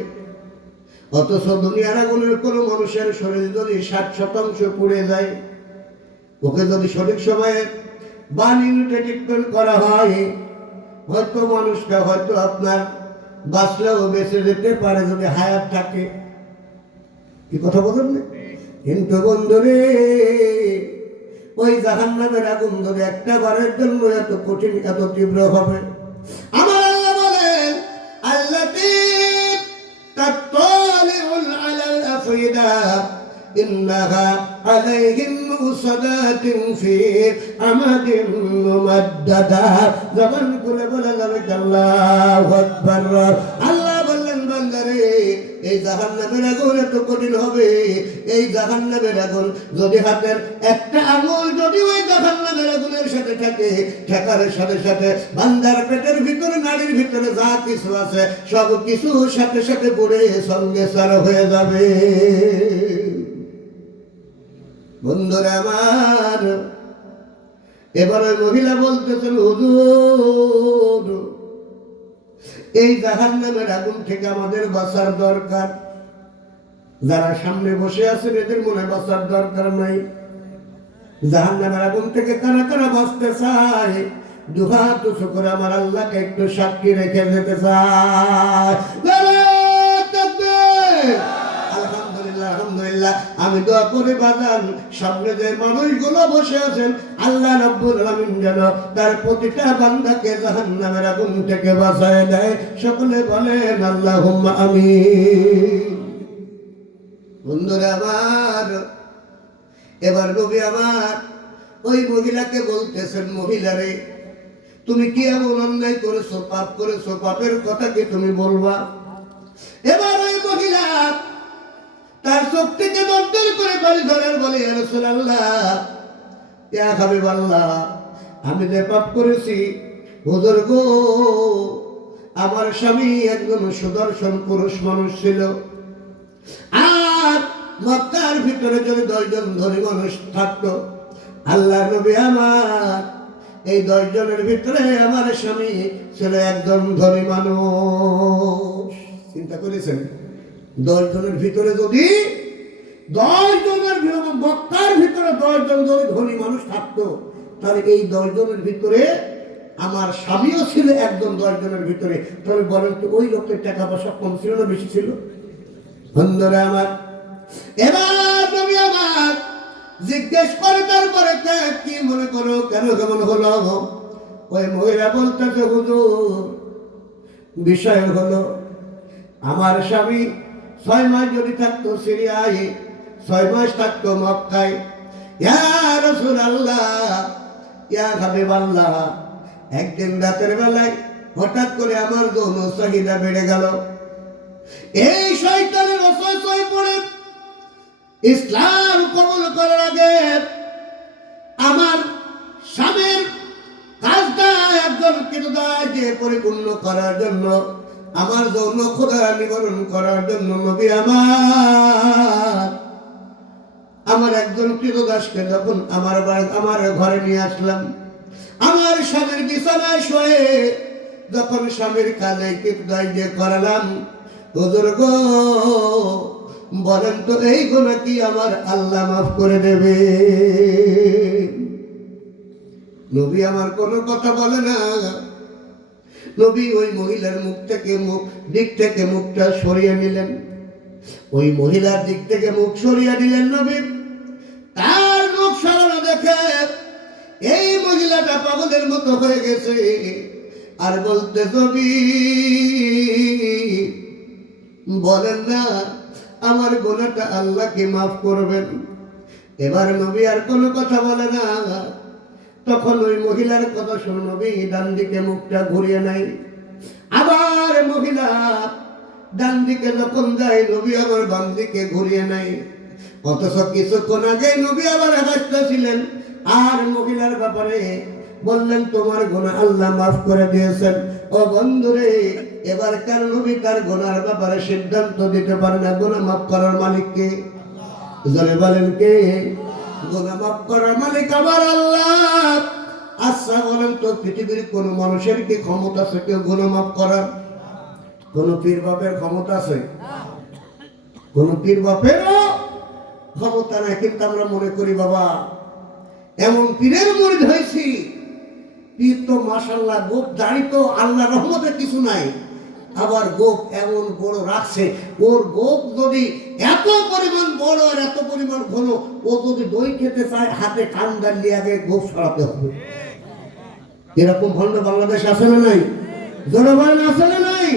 অথচ দুনিয়ার আগুনের কোন মানুষের শরীর যদি 60% পুড়ে যায়, ওকে যদি সঠিক সময়ে 1 মিনিটে ট্রিটমেন্ট করা হয়, হয়তো মানুষটা হয়তো আপনার বাঁচলেও বেঁচে যেতে পারে যদি হায়াত থাকে। কি কথা বলেন না? কিন্তু বন্ধুরে, ওই জাহান্নামের আগুন যদি একটা বারের জন্য এত কঠিন এত তীব্র হবে, আমার আল্লাহ বলেন আল্লাতী তাত্তালিউল আলাল আফইদা ইন্নাহা আলাইহিম মুসাদাতিন ফি আমাদিন মুমাদ্দাদা। জবান খুলে বলা যাবে আল্লাহু আকবার। আল্লাহ বললেন বান্দারে এই জাহান্নামের আগুন এত কঠিন হবে, এই জাহান্নামের আগুন যদি হাতের একটা আঙুল যদি ওই জাহান্নামের আগুনের সাথে থাকে, ঠেকার সাথে সাথে বান্দার পেটের ভিতরে নাড়ির ভিতরে যা কিছু আছে সব কিছু সাথে সাথে পড়ে সঙ্গে সার হয়ে যাবে। বন্ধুরা আমার, এবার ওই মহিলা বলতেছেন হুজুর এই জাহান্নামের আগুন থেকে আমাদের বাঁচার দরকার। যারা সামনে বসে আছেন এদের মনে বাঁচার দরকার নাই। জাহান্নামের আগুন থেকে কারা কারা বাঁচতে চায়? দুহাত উঁচু করে আমার আল্লাহকে একটু সাক্ষী রেখে যেতে চায়। আলহামদুলিল্লাহ, আমি দোয়া করে বাজান সামনে যে মানুষগুলো বসে আছেন, আল্লাহ রাব্বুল আমিন যেন তার প্রতিটা বান্দাকে জাহান্নামের আগুন থেকে বাঁচায় দেয়। সকলে বলেন আল্লাহুম্মা আমিন। বন্ধুরা আমার, এবার নবী আমার ওই মহিলাকে বলতেছেন, মহিলারে তুমি কি এমন অন্যায় করেছো, পাপ করেছো, পাপের কথা কি তুমি বলবা? এবার ওই মহিলা তার চোখ থেকে দরদর করে পানি ধরার বলে ইয়া রাসূলুল্লাহ, ইয়া হাবিবাল্লাহ, আমি যে পাপ করেছি হুজুর গো, আমার স্বামী একজন সুদর্শন পুরুষ মানুষ ছিল, আর মক্কার ভিতরে যদি 10 জন ধনী মানুষ থাকতো, আল্লাহ নবী আমার এই 10 জনের ভিতরে আমার স্বামী ছিল একজন ধনী মানুষ। চিন্তা করেছেন 10 জনের ভিতরে যদি 10 জনের মক্কার ভিতরে 10 জন যদি ধনী মানুষ থাকতো, তাহলে এই 10 জনের ভিতরে আমার স্বামীও ছিল একজন 10 জনের ভিতরে। তাহলে বলেন তো ওই লোকের টাকা পয়সা কম ছিল না বেশি ছিল? বন্ধুরা আমার, এবার নবী আমার জিজ্ঞেস করে তারপরে কি মনে করো কেন কেমন হলো? ওই মহিলা বলতেছে হুজুর বিষয় হলো আমার স্বামী 6 মাস যদি থাকতো সিরিয়ায়, 6 মাস থাকতো মক্কায়, ইয়া রাসূলুল্লাহ ইয়া হাবিবাল্লাহ, একদিন রাতের বেলায় হঠাৎ করে আমার যৌন চাহিদা বেড়ে গেল। এই শয়তানের ওসওয়াসায় পড়ে ইসলাম কবুল করার আগে আমার স্বামীর কাজটা একজন কিরদারকে পরিপূর্ণ করার জন্য, আমার যৌন ক্ষুধা নিবারণ করার জন্য নবী আমার একজন কৃতদাসকে যখন আমার ঘরে নিয়ে আসলাম, আমার স্বামীর বিছানায় শুয়ে যখন স্বামীর কাজে কৃতদাস দিয়ে করালাম, হুজুর গো বলেন তো এই গুনাহ কি আমার আল্লাহ মাফ করে দেবে? নবী আমার কোনো কথা বলে না। নবী ওই মহিলার দিক থেকে মুখটা সরিয়ে নিলেন। ওই মহিলার দিক থেকে মুখ সরিয়ে দিলেন নবী। তার মুখ সরানো দেখে এই মহিলাটা পাগলের মতো হয়ে গেছে আর বলতে নবী বলেন না আমার গুনাহটা আল্লাহকে মাফ করবেন। এবার নবী আর কোনো কথা বলে না। তখন ওই মহিলার কথা শুনে নবী ডান দিকে মুখটা ঘুরিয়ে নেয়। আবার মহিলা ডান দিকে যখন যায় নবী আবার বাম দিকে ঘুরিয়ে নেয়। অথচ কিছুক্ষণ আগে নবী আবার হাসতেছিলেন আর মহিলার ব্যাপারে বললেন তোমার গুনাহ আল্লাহ মাফ করে দিয়েছেন। ও বন্ধুরে, এবার কার নবী তার গুনার ব্যাপারে সিদ্ধান্ত দিতে পারে না। গুনাহ মাফ করার মালিক কে? জোরে বলেন কে? গুনাহ মাফ করার মালিক আমার আল্লাহ। আচ্ছা বলেন তো পৃথিবীর কোন মানুষের কি ক্ষমতা আছে কেউ গুনাহ মাফ করার? কোন পীর বাপের ক্ষমতা আছে? কোন পীর বাপেরও ক্ষমতা নাই। কিন্তু আমরা মনে করি বাবা এমন পীরের মুরিদ হয়েছি, পীর তো মাশাআল্লাহ গোপ দাড়ি তো আল্লাহ রহমতে কিছু নাই, আবার গোপ এমন বড় রাখছে, ওর গোপ যদি এত পরিমাণ বড় আর এত পরিমাণ ঘন, ও যদি দই খেতে চায় হাতে কান দাঁড়িয়ে আগে গোপ সরাতে হবে। এরকম ভণ্ড বাংলাদেশ আছে না নাই? জনগণ আছে না নাই?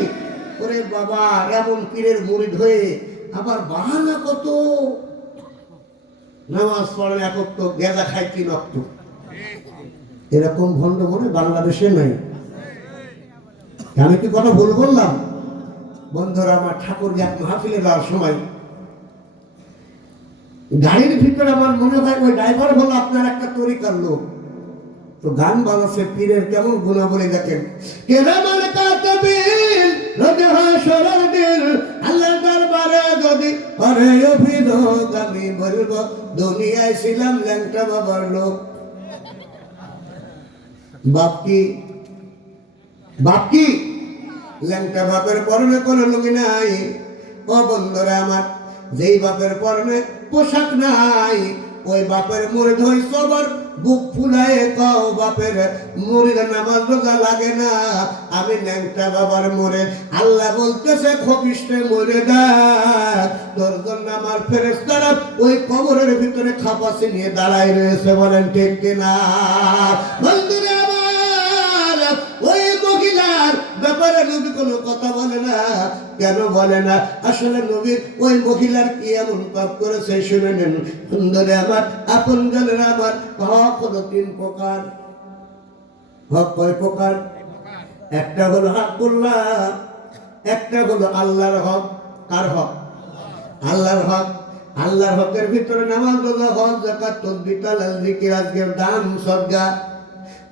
ওরে বাবা এমন পীরের মুরিদ হয়ে আবার বাহানা কত, নামাজ পড়ে একক তো গেঁজা খাই 3 অক্ট। এরকম ভণ্ড মনে বাংলাদেশে নাই। আমি কি কথা ভুল বললাম? বন্ধুরা আমার, ঠাকুর এক মাহফিলে যাওয়ার সময় গাড়ির ভিতরে আমার মনে হয় ওই ড্রাইভার হলো আপনার একটা তরিকার লোক, তো গান বাজাচ্ছে পীরের কেমন গুণাবলী দেখেন। কেরামান কাতাবিন রোজা হাসরের দিন আল্লাহর দরবারে যদি করে অভিযোগ আমি বলবো দুনিয়ায় ছিলাম ল্যাংটা বাবার লোক। বাপ কি ল্যাংটা বাপের পরনে কোনো লুঙ্গি নাই। ও বন্ধুরা আমার, যেই বাপের পরনে পোশাক নাই ওই বাপের মুরিদ হইছ আবার বুক ফুলায় কও বাপের মুরিদ নামাজ রোজা লাগে না, আমি ল্যাংটা বাবার মুরিদ। আল্লাহ বলতেছে খবিশে মুরিদা তোর জন্য আমার ফেরেশতারা ওই কবরের ভিতরে খাপাসি নিয়ে দাঁড়ায় রয়েছে। বলেন ঠিক কিনা? বন্ধুরা আমার, ওই মহিলার ব্যাপারে নবী কোনো কথা বলে না। কেন বলে না? আসলে নবীর ওই মহিলার কি এমন পাপ করেছে শুনে নেন। সুন্দরে আমার আপন জনের আমার হক হলো 3 প্রকার। হক কয় প্রকার? একটা হলো হাকুল্লাহ, একটা হলো আল্লাহর হক। কার হক? আল্লাহর হক। আল্লাহর হকের ভিতরে নামাজ, রোজা, হজ, যাকাত, তাসবিহ, তাহলিল, জিকির, আজকের দান, সদকা,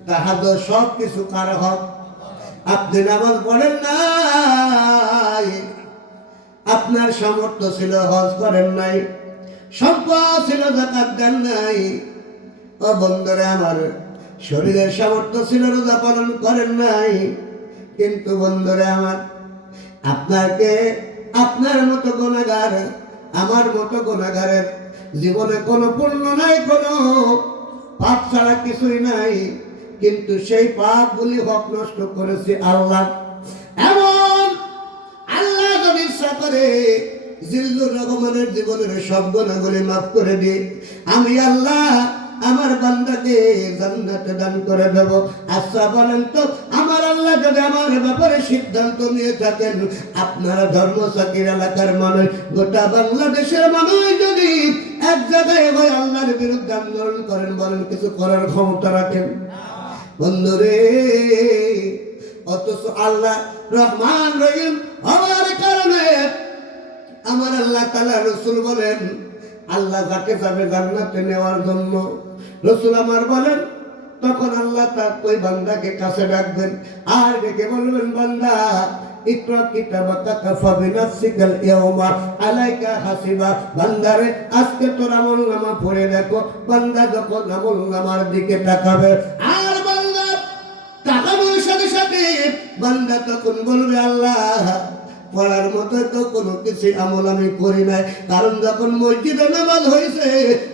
তাহাজ্জুদ সব কিছু কার হক? আপনি নামাজ পড়েন নাই, আপনার সামর্থ্য ছিল হজ করেন নাই, সম্পদ ছিল যাকাত দেন নাই, ও বন্ধুরা আমার, শরীরের সামর্থ্য ছিল, রোজা পালন করেন নাই, কিন্তু বন্ধুরা আমার, আপনাকে আপনার মতো গুনাহগার, আমার মতো গুনাহগারের জীবনে কোনো পুণ্য নাই, কোনো পাপ ছাড়া কিছুই নাই, কিন্তু সেই পাপগুলি হক নষ্ট করেছে আল্লাহ। এমন আল্লাহ যদি ইচ্ছা করে জিল্লুর রহমানের জীবনের সব গুনাহগুলি মাফ করে দিয়ে আমি আল্লাহ আমার বান্দাকে জান্নাতে দান করে দেব। আচ্ছা বলেন তো, আমার আল্লাহ যদি আমার ব্যাপারে সিদ্ধান্ত নিয়ে থাকেন, আপনারা ধর্মচাকির এলাকার মানুষ, গোটা বাংলাদেশের মানুষ যদি এক জায়গায় হয়ে আল্লাহর বিরুদ্ধে আন্দোলন করেন, বলেন কিছু করার ক্ষমতা রাখেন? বন্ধুরে, অথচ আল্লাহ রহমান রহিম হওয়ার কারণে আমার আল্লাহ তাআলা রাসূল বলেন, আল্লাহ যাকে যাবে জান্নাতে নেওয়ার জন্য, রাসূল আমার বলেন, তখন আল্লাহ তার ওই বান্দাকে কাছে ডাকবেন আর ডেকে বলবেন, বান্দা ইকরা কিতাবাকা কাফা বিনাফসিকাল ইয়াওমা আলাইকা হাসিবা। বান্দারে, আজকে তোর আমলনামা পড়ে দেখো। বান্দা যখন আমলনামার দিকে তাকাবে, আর বান্দা তাকানোর সাথে সাথে বান্দা তখন বলবে, আল্লাহ পড়ার মতো তো কোনো কিছু আমল আমি করি নাই। কারণ যখন মসজিদে নামাজ হয়েছে,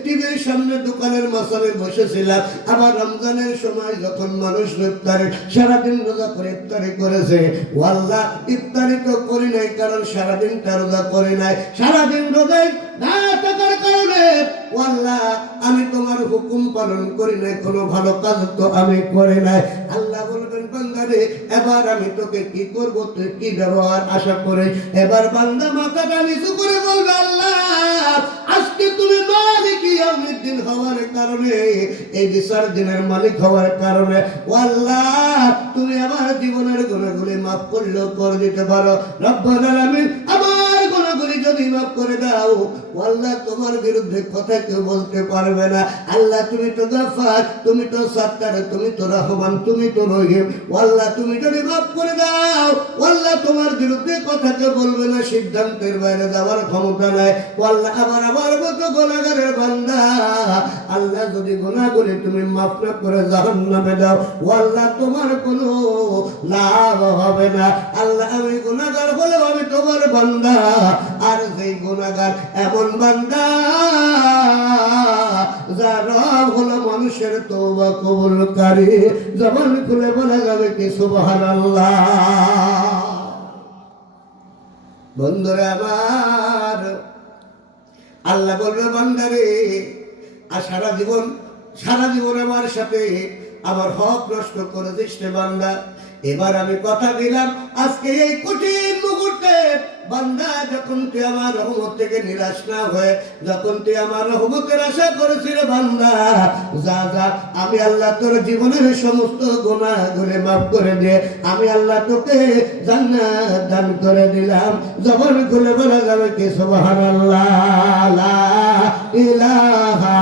টিভির সামনে দোকানের মাসালে বসেছিলাম। আবার রমজানের সময় যখন মানুষ ইফতারি, সারাদিন রোজা করে ইফতারি করেছে, ও আল্লাহ ইফতারি তো করি নাই, কারণ সারাদিনটা রোজা করি নাই। সারাদিন রোজায় না থাকার কারণে ও আল্লাহ আমি তোমার হুকুম পালন করি নাই, কোনো ভালো কাজ তো আমি করি নাই। আল্লাহ বলবেন, বান্দারে এবার আমি তোকে কি করব, তুই কি ব্যবহার আশা করে? এবার বান্দা মাথাটা নিচু করে বলবে, আল্লাহ আজকে তুমি মালিক ইয়াউমিদ্দিন হওয়ার কারণে, এই বিচার দিনের মালিক হওয়ার কারণে ও আল্লাহ তুমি আমার জীবনের গুনাহগুলি মাফ করলেও করে দিতে পারো। রব্বুল আলামিন আমার গুনাহগুলি যদি মাফ করে দাও, ও আল্লাহ তোমার বিরুদ্ধে কথা কেউ বলতে পারবে না। আল্লাহ তুমি তো গফফার, তুমি তো সাত্তার, তুমি তো রহমান, তুমি তো রহিম। ও আল্লাহ তুমি যদি মাফ করে দাও, ও আল্লাহ তোমার বিরুদ্ধে কথা কেউ বলবে না, সিদ্ধান্তের বাইরে যাওয়ার ক্ষমতা নাই। ও আল্লাহ আমার মতো গুনাহগারের বান্দা, আল্লাহ যদি গুনাহগুলি তুমি মাফ না করে জাহান্নামে দাও, ও আল্লাহ তোমার কোনো লাভ হবে না। আল্লাহ আমি গুনাহগার বলে আমি তোমার বান্দা, আর যেই গুনাহগার এমন বান্দা যার রব হলো মানুষের তওবা কবুলকারী, জবান খুলে বলা যাবে কি সুবহানাল্লাহ। বন্ধুরা আমার, আল্লাহ বলবে, বান্দারে আর সারা জীবন আমার সাথে আমার হক নষ্ট করে দিস রে বান্দা। এবার আমি কথা দিলাম, আজকে এই কঠিন মুহূর্তে বান্দা, যখন তুই আমার রহমত থেকে নিরাশ না হয়ে, যখন তুই আমার রহমতের আশা করেছিল, বান্দা যা যা, আমি আল্লাহ তোর জীবনের সমস্ত গুনাহগুলি মাফ করে দিয়ে আমি আল্লাহ তোকে জান্নাত দান করে দিলাম। যখন খুলে বলা যাবে কি সুবহানাল্লাহ, লা ইলাহা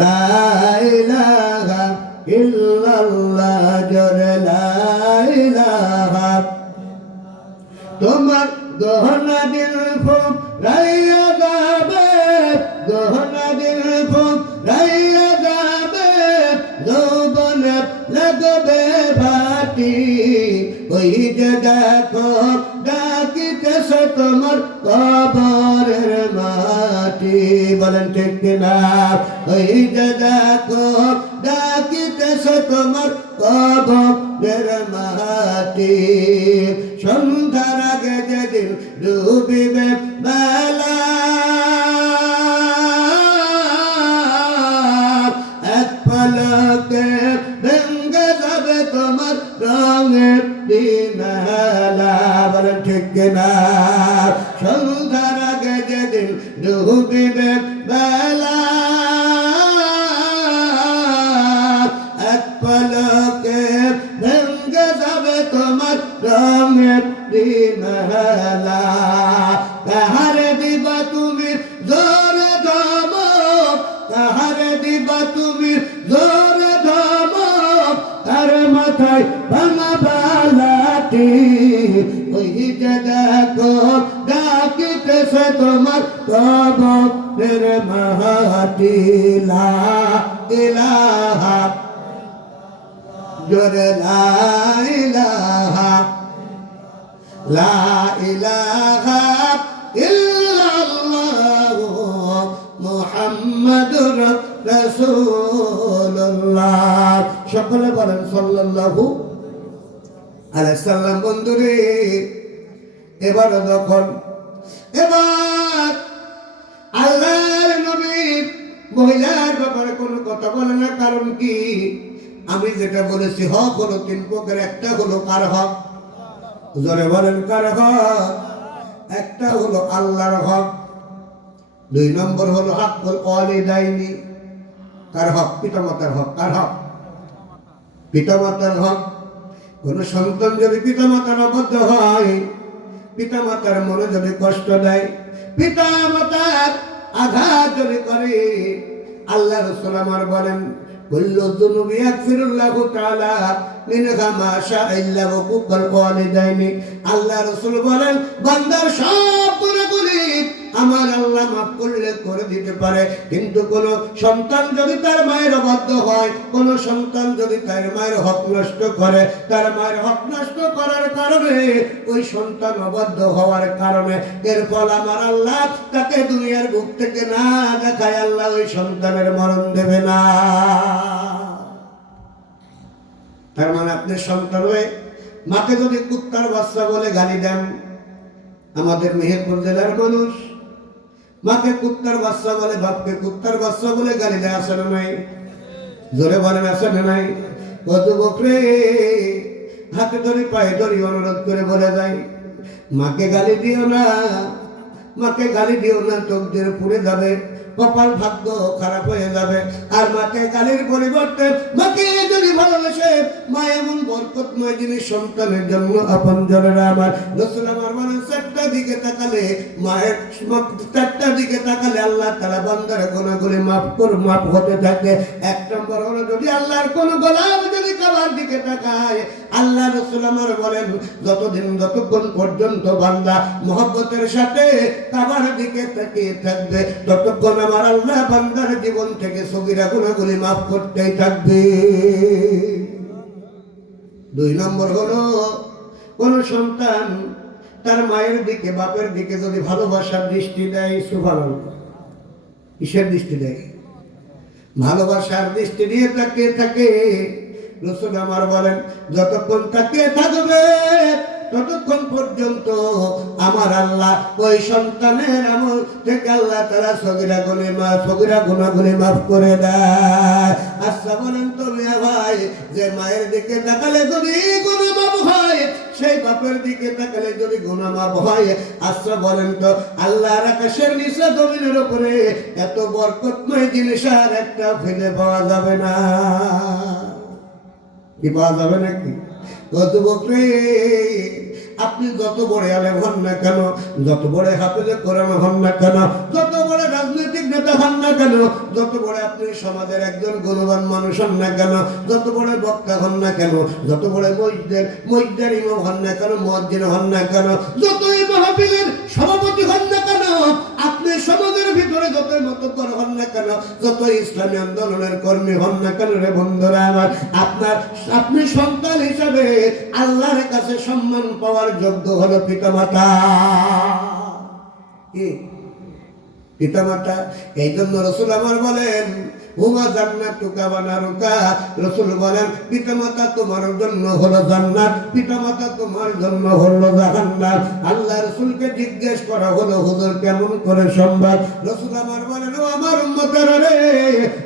লা ইলাহা ইল্লাল্লাহ, জোরে লা ইলাহা। তোমার গহনা দিল ফুক রাইয়া যাবে, গহনা দিল ফুক রাইয়া যাবে, যৌবনে লাগবে ভাটি, ওই যে দেখো ডাকিতেছে তোমার কবরের মাটি। বলেন ঠিক কিনা? ওই যে দেখো ডাকিতেছে তোমার কবরের মাটি। সন্ধ্যার আগে যেদিন ডুবিবে বেলা, এক পলকে ভেঙ্গে যাবে তোমার রঙের দিনহালা। বলেন ঠিক কিনা? সন্ধ্যার আগে যেদিন ডুবিবে বেলা, এক পলকে কোথায় ভাঙা বালাটি ওই যে দেখো ডাকিতেছে তোমার কবরের মাটি লা ইলাহা জোরে লা ইলাহা লা ইলাহা ইল্লাল্লাহু মুহাম্মাদুর রাসূলুল্লাহ সকলে বলেন সাল্লাল্লাহু আলাইহি সাল্লাম। বন্ধুরে এবার আল্লাহর নবী মহিলার ব্যাপারে কোনো কথা বলে না। কারণ কি? আমি যেটা বলেছি হক হলো তিন প্রকার। একটা হলো কার হক? জোরে বলেন কার হক? একটা হলো আল্লাহর হক। দুই নম্বর হলো হাক্কুল ওয়ালিদাইনি। কার হক? পিতামাতার হক। কার হক? পিতামাতার হক। কোন সন্তান যদি পিতামাতার অবাধ্য হয়, পিতামাতার মনে যদি কষ্ট দেয়, পিতামাতার আঘাত যদি করে, আল্লাহ রাসূল আমার বলেন কুল্লু যুনুবি ইয়াগফিরুল্লাহু তাআলা মিনহা মা শাআ ইল্লা হুকুকাল ওয়ালিদাইনি। আল্লাহ রাসূল বলেন বান্দার সব গুনাহগুলি আমার আল্লাহ মাফ করলে করে দিতে পারে, কিন্তু কোন সন্তান যদি তার মায়ের অবাধ্য হয়, কোন সন্তান যদি তার মায়ের হক নষ্ট করে, তার মায়ের হক নষ্ট করার কারণে, ওই সন্তান অবাধ্য হওয়ার কারণে এর ফল আমার আল্লাহ তাকে দুনিয়ার বুক থেকে না দেখায় আল্লাহ ওই সন্তানের মরণ দেবে না। তার মানে আপনি সন্তান হয়ে মাকে যদি কুত্তার বাচ্চা বলে গালি দেন, আমাদের মেহেরপুর জেলার মানুষ মাকে কুত্তার বাচ্চা বলে, বাপকে কুত্তার বাচ্চা বলে গালি দেয়, আসে না নাই? জোরে বলেন আসে না নাই? কত বকরে হাতে ধরে পায়ে ধরে অনুরোধ করে বলে যায় মাকে গালি দিও না, মাকে গালি দিও না, চোখ দিয়ে পুড়ে যাবে, কপাল ভাগ্য খারাপ হয়ে যাবে। আর মাকে গালির পরিবর্তে মাকে যদি ভালোবাসে, মা এমন বরকতময় জিনিস সন্তানের জন্য আপন জনেরা আমার। রাসূল আমার বলেন চারটা দিকে তাকালে, মায়ের চারটা দিকে তাকালে আল্লাহ তাআলা বান্দার গুনাহগুলি মাফ হতে থাকে। এক নম্বর হলো যদি আল্লাহর কোন গোলাম যদি কাবার দিকে তাকায়, আল্লাহ রাসূল আমার বলেন যতক্ষণ পর্যন্ত বান্দা মহব্বতের সাথে কাবার দিকে তাকিয়ে থাকবে, ততক্ষণ আমার আল্লাহ বান্দার জীবন থেকে সগীরা গুনাহগুলি মাফ করতেই থাকবে। দুই নম্বর হলো কোন সন্তান তার মায়ের দিকে বাপের দিকে যদি ভালোবাসার দৃষ্টি দেয়, সুবহানাল্লাহ, কিসের দৃষ্টি দেয়? ভালোবাসার দৃষ্টি দিয়ে তাকিয়ে থাকে। রাসূল আমার বলেন যতক্ষণ তাকিয়ে থাকবে ততক্ষণ পর্যন্ত আমার আল্লাহ ওই সন্তানের আমল থেকে আল্লাহ তাআলা সগীরা গুনাহগুলি মাফ করে দেয়। আচ্ছা বলেন তো মিয়া ভাই, যে মায়ের দিকে তাকালে যদি গুনাহ মাফ হয়, সেই বাপের দিকে তাকালে যদি গুনাহ মাফ হয়, আচ্ছা বলেন তো আল্লাহর আকাশের নিচে জমিনের উপরে এত বরকতময় জিনিস আর একটা ফেলে পাওয়া যাবে না? কি পাওয়া যাবে নাকি? কত বকরে আপনি যত বড় আলেম হন না কেন, যত বড় হাফেজে কোরআন হন না কেন, যত বড় রাজনৈতিক নেতা হন না কেন, যত বড় আপনি সমাজের একজন গুণবান মানুষ হন না কেন, যত বড় বক্তা হন না কেন, যত বড় মসজিদের ইমাম হন না কেন, মুয়াজ্জিন হন না কেন, যতই মাহফিলের সভাপতি হন না কেন, আপনি সমাজের ভিতরে যতই মতকর হন না কেন, যত ইসলামী আন্দোলনের কর্মী হন না কেন, রে বন্ধুরা আমার, আপনি সন্তান হিসাবে আল্লাহর কাছে সম্মান পাওয়ার যোগ্য হলো পিতামাতা। কি পিতামাতা? এই জন্য রাসূল আমার বলেন হুমা জান্নাতুকা ওয়া নারুকা। রাসূল বলেন পিতামাতা তোমার জন্য হলো জান্নাত, পিতামাতা তোমার জন্য হলো জাহান্নাম। আল্লাহ রাসূলকে জিজ্ঞেস করা হলো হুজুর কেমন করে সম্ভব? রাসূল আমার বলেন ও আমার উম্মতেরা রে,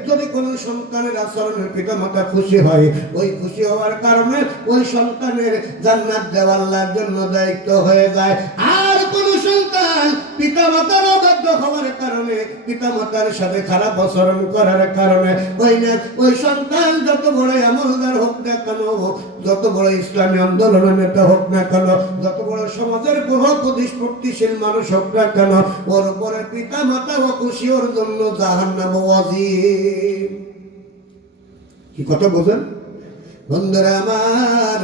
যদি কোন সন্তানের আচরণে পিতামাতা খুশি হয়, ওই খুশি হওয়ার কারণে ওই সন্তানের জান্নাত দেওয়া আল্লাহর জন্য দায়িত্ব হয়ে যায়। আর কোন সন্তান পিতামাতার অবাধ্য হওয়ার কারণে, পিতামাতার সাথে খারাপ আচরণ করার কারণে ওই সন্তান যত বড় আমলদার হোক না কেন, যত বড় ইসলামী আন্দোলনের নেতা হোক না কেন, যত বড় সমাজের প্রতিষ্ঠিত মানুষ হোক না কেন, ওর উপরে পিতামাতা ও খুশি ওর জন্য জাহান্নাম ওয়াজিব। কি কথা বোঝেন? বন্ধুরা আমার,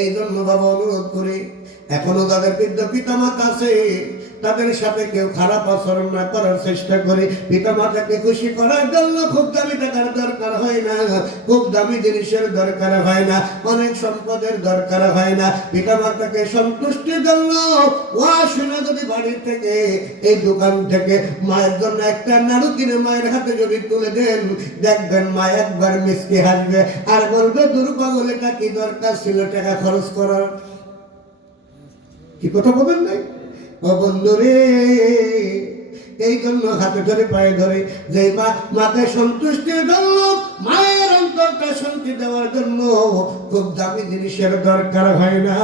এই জন্য বাবা অনুরোধ করি, এখনো যাদের বৃদ্ধ পিতামাতা আছে তাদের সাথে কেউ খারাপ আচরণ না করার চেষ্টা করে। পিতামাতাকে খুশি করার জন্য খুব দামি টাকার দরকার হয় না, খুব দামি জিনিসের দরকার হয় না, অনেক সম্পদের দরকার হয় না। পিতামাতাকে সন্তুষ্টির জন্য ওয়া শুনে যদি বাড়ি থেকে, এই দোকান থেকে মায়ের জন্য একটা নাড়ু কিনে মায়ের হাতে যদি তুলে দেন, দেখবেন মা একবার মিষ্টি হাসবে আর বলবে, দুর্পাগল, এটা কি দরকার ছিল টাকা খরচ করার? কি কথা বলেন নাই? ও বন্ধুরে, এই জন্য হাতে ধরে পায়ে ধরে, যে মা মাকে সন্তুষ্টির জন্য, মায়ের অন্তরটা শান্তি দেওয়ার জন্য খুব দামি জিনিসের দরকার হয় না।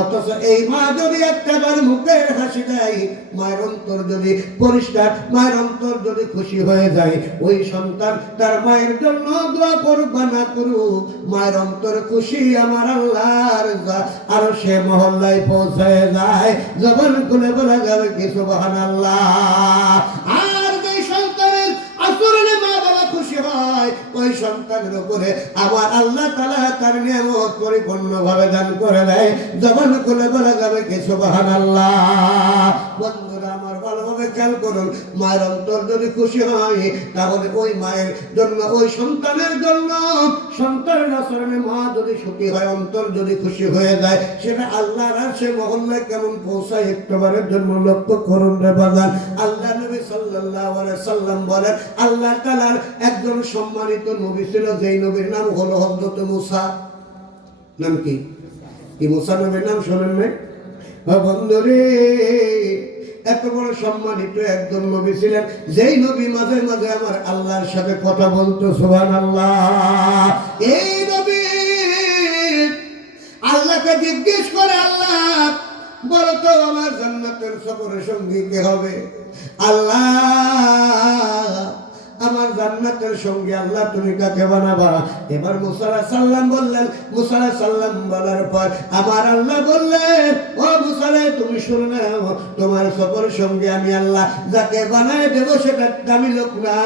অথচ এই মা যদি একটাবার মুখের হাসি দেয়, মায়ের অন্তর যদি পরিষ্কার, মায়ের অন্তর যদি খুশি হয়ে যায়, ওই সন্তান তার মায়ের জন্য দোয়া করুক বা না করুক, মায়ের অন্তর খুশি আমার আল্লাহর আরো সে মহল্লায় পৌঁছে যায়। জবান খুলে বলা যাবে কি সুবহানাল্লাহ। আর যে সন্তানের আচরণে মা বাবা খুশি হয়, ওই সন্তানের উপরে আমার আল্লাহ তাআলা তার নিয়ামত পরিপূর্ণভাবে দান করে দেয়। জবান খুলে বলা যাবে কি সুবহানাল্লাহ। বন্ধুরা আমার, ভালোভাবে খেয়াল করুন, মায়ের অন্তর যদি খুশি হয়, তাহলে ওই মায়ের জন্য, ওই সন্তানের জন্য, সন্তানের আচরণে মা যদি সুখী হয়, অন্তর যদি খুশি হয়ে যায়, সেটা আল্লাহর আরশে মহল্লায় কেমন পৌঁছায় একবারের জন্য লক্ষ্য করুন রে বাজার। আল্লাহ নবী সাল্লাল্লাহু আলাইহি সাল্লাম বলেন, আল্লাহ তাআলার একজন সম্মানিত নবী ছিল, যেই নবীর নাম হলো হযরত মুসা। নাম কি? কি মুসা নবীর নাম শোনেন নাই? বন্ধুরে, এত বড় সম্মানিত একজন নবী ছিলেন, যেই নবী মাঝে মাঝে আমার আল্লাহর সাথে কথা বলতো। সুবহানাল্লাহ। এই নবী আল্লাহকে জিজ্ঞেস করে, আল্লাহ বলো তো আমার জান্নাতের সফরের সঙ্গী কে হবে? আল্লাহ, আমার জান্নাতের সঙ্গে আল্লাহ তুমি কাকে বানাবা? এবার মুসা আলাইহিস সালাম বললেন, মুসা আলাইহিস সালাম বলার পর আমার আল্লাহ বললেন, ও মুসা রে, তুমি শুনে নাও, তোমার সফর সঙ্গে আমি আল্লাহ যাকে বানায় দেব সেটা দামি লোক না,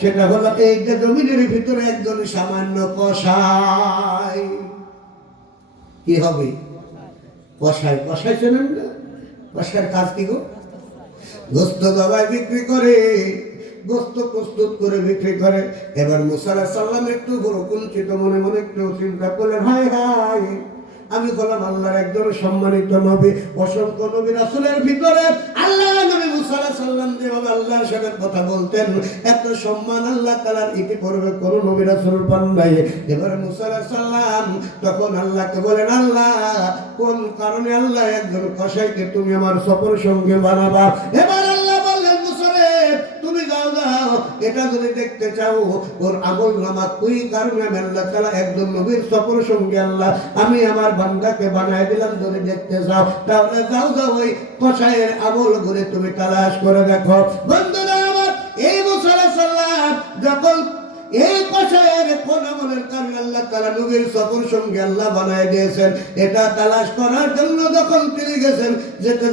সেটা হলো এই যে জমিনের ভিতরে একজন সামান্য কসাই। কি হবে? কসাই। কসাই চেনেন না? কসাইয়ের কাজ কি গো? গোস্ত জবাই বিক্রি করে, গোস্ত প্রস্তুত করে বিক্রি করে। এবার মুসা আলাইহিস সালাম একটু বড় কুঞ্চিত মনে মনে একটু চিন্তা করলেন, হায় হায়, আমি হলাম আল্লাহর একজন সম্মানিত নবী, অসংখ্য নবী রাসূলের ভিতরে আল্লাহ নবী মুসা আলাইহিস সালাম যেভাবে আল্লাহর সাথে কথা বলতেন, এত সম্মান আল্লাহ তাআলার ইতিপূর্বে কোন নবী রাসূল পান নাই। এবার মুসা আলাইহিস সালাম তখন আল্লাহকে বলেন, আল্লাহ, কোন কারণে আল্লাহ একজন কসাইকে তুমি আমার সফর সঙ্গে বানাবা? এবার আল্লাহ বললেন, মুসা রে, তুমি যাও যাও, এটা যদি দেখতে চাও ওর আমল নামা ওই কারণে আমি আল্লাহ তাআলা একজন নবীর সফর সঙ্গে আল্লাহ আমি আমার বান্দাকে বানায় দিলাম, যদি দেখতে চাও তাহলে যাও যাও, ওই কসাইয়ের আমল করে তুমি তালাশ করে দেখো। বন্ধুরা আমার, এই মুসা আলাইহিস সালাম যখন এই কসাইয়ের কোন আমলের কারণে আল্লাহ তাআলা নবীর সফর সঙ্গে আল্লাহ বানায় দিয়েছেন, এটা তালাশ করার জন্য যখন তিনি গেছেন, যেতে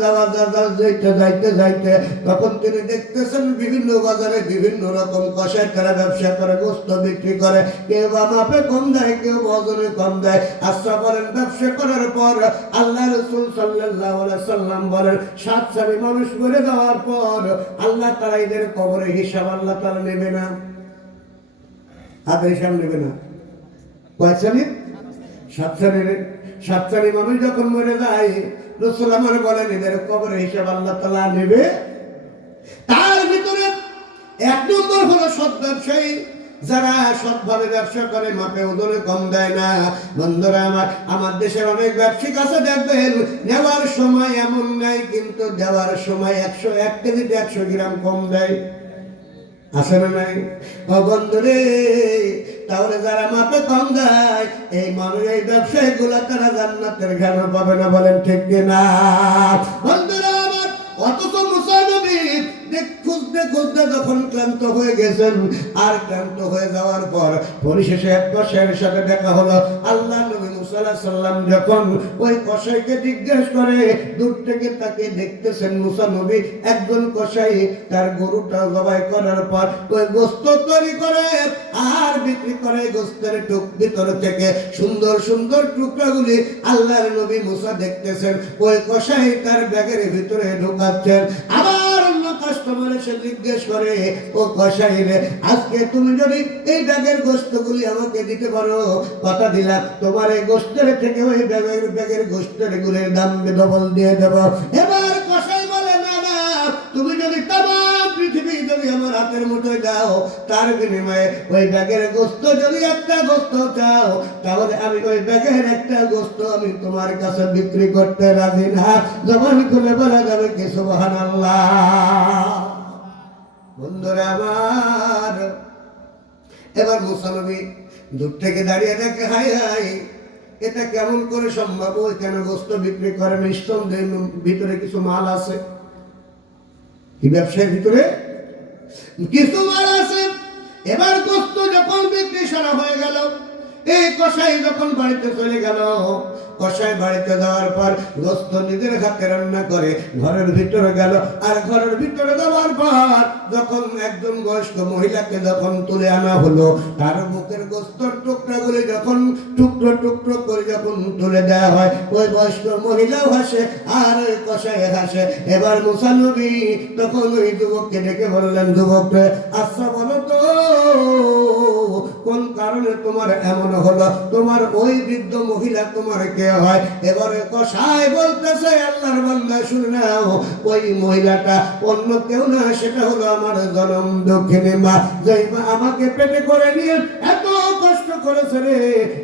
যাইতে যাইতে তখন তিনি দেখতেছেন বিভিন্ন বাজারে বিভিন্ন রকম কসাই তারা ব্যবসা করে, গোস্ত বিক্রি করে, কেউ বা মাপে কম দেয়, কেউ ওজনে কম দেয়। আচ্ছা বলেন, ব্যবসা করার পর আল্লাহ রাসূল সাল্লাল্লাহু আলাইহি সাল্লাম বলেন, 7 সারি মানুষ মরে যাওয়ার পর আল্লাহ তাআলা এদের কবরের হিসাব আল্লাহ তাআলা নেবে না। হাতের হিসাব নেবে না। কয় শ্রেণী? 7 শ্রেণীর। 7 শ্রেণী মানুষ যখন মরে যায়, রাসূল আমার বলেন, এদের কবরের হিসাব আল্লাহ তাআলা নেবে। তার ভিতরে 1 নম্বর হলো সৎ ব্যবসায়ী, যারা সৎভাবে ব্যবসা করে, মাপে ওজনে কম দেয় না। বন্ধুরা আমার, আমার দেশের অনেক ব্যবসায়িক আছে, দেখবেন নেওয়ার সময় এমন নাই, কিন্তু দেওয়ার সময় 101 কেজিতে 100 গ্রাম কম দেয়। আছে না নাই? ও বন্ধুরে, তাহলে যারা মাপে কম দেয়, এই মানুষ, এই ব্যবসায়ী গুলা তারা জান্নাতের ঘ্রাণ পাবে না। বলেন ঠিক কিনা? বন্ধুরা আমার, অথচ মুসা নবী খুঁজতে খুঁজতে যখন ক্লান্ত হয়ে গেছেন, আর ক্লান্ত হয়ে যাওয়ার পর পরিশেষে এক কসাইয়ের সাথে দেখা হলো। আল্লাহ নবী মুসা আলাইহিস সালাম যখন ওই কসাইকে জিজ্ঞেস করে, দূর থেকে তাকে দেখতেছেন মুসা নবী, একজন কসাই তার গরুটা জবাই করার পর ওই গোশত তৈরি করে আর বিক্রি করে গোস্তের ভিতর থেকে সুন্দর সুন্দর টুকরাগুলি আল্লাহর নবী মুসা দেখতেছেন, ওই কসাই তার ব্যাগের ভিতরে ঢোকাচ্ছেন। আবার অন্য কাস্টমার এসে জিজ্ঞেস করে, ও কসাই রে, আজকে তুমি যদি এই ব্যাগের গোস্তগুলি আমাকে দিতে পারো, কথা দিলাম তোমার এই গোস্তের থেকে ওই ব্যাগের গোস্তের গুলির দাম ডবল দিয়ে দেব। এবার কসাই বলে, না না, তুমি যদি তামাম পৃথিবী যদি আমার হাতের মুঠোয় দাও, তার বিনিময়ে ওই ব্যাগের গোস্ত যদি একটা গোস্ত চাও, তাহলে আমি ওই ব্যাগের একটা গোস্ত আমি তোমার কাছে বিক্রি করতে রাজি না। জবান খুলে বলা যাবে কি সুবহানাল্লাহ। বন্ধুরা আমার, এবার মুসা নবী দূর থেকে দাঁড়িয়ে দেখে, হাই হাই, এটা কেমন করে সম্ভব? ওই কেন গোস্ত বিক্রি করে? নিঃসন্দেহে ভিতরে কিছু মাল আছে। কি ব্যবসায়ের ভিতরে কিছু মাল আছে। এবার গোস্ত যখন বিক্রি সারা হয়ে গেল, এই কসাই যখন বাড়িতে চলে গেল, কসাই বাড়িতে যাওয়ার পর গোস্ত নিজের হাতে রান্না করে ঘরের ভিতরে গেল। আর ঘরের ভিতরে যাওয়ার পর যখন একজন বয়স্ক মহিলাকে যখন তুলে আনা হলো, তার মুখের গোস্তর টুকরাগুলি যখন টুকরো টুকরো করে যখন তুলে দেওয়া হয়, ওই বয়স্ক মহিলাও হাসে আর ওই কসাই হাসে। এবার মুসা নবী তখন ওই যুবককে ডেকে বললেন, যুবক, আচ্ছা বলো তো কোন কারণে তোমার এমন হলো? তোমার ওই বৃদ্ধ মহিলা তোমার কে হয়? এবারে কসাই বলতেছে, আল্লাহর বান্দা শুনে নাও, ওই মহিলাটা অন্য কেউ না, সেটা হলো আমার জনম দক্ষিণী মা। যেই মা আমাকে পেটে করে নিয়ে এত কষ্ট করেছে রে,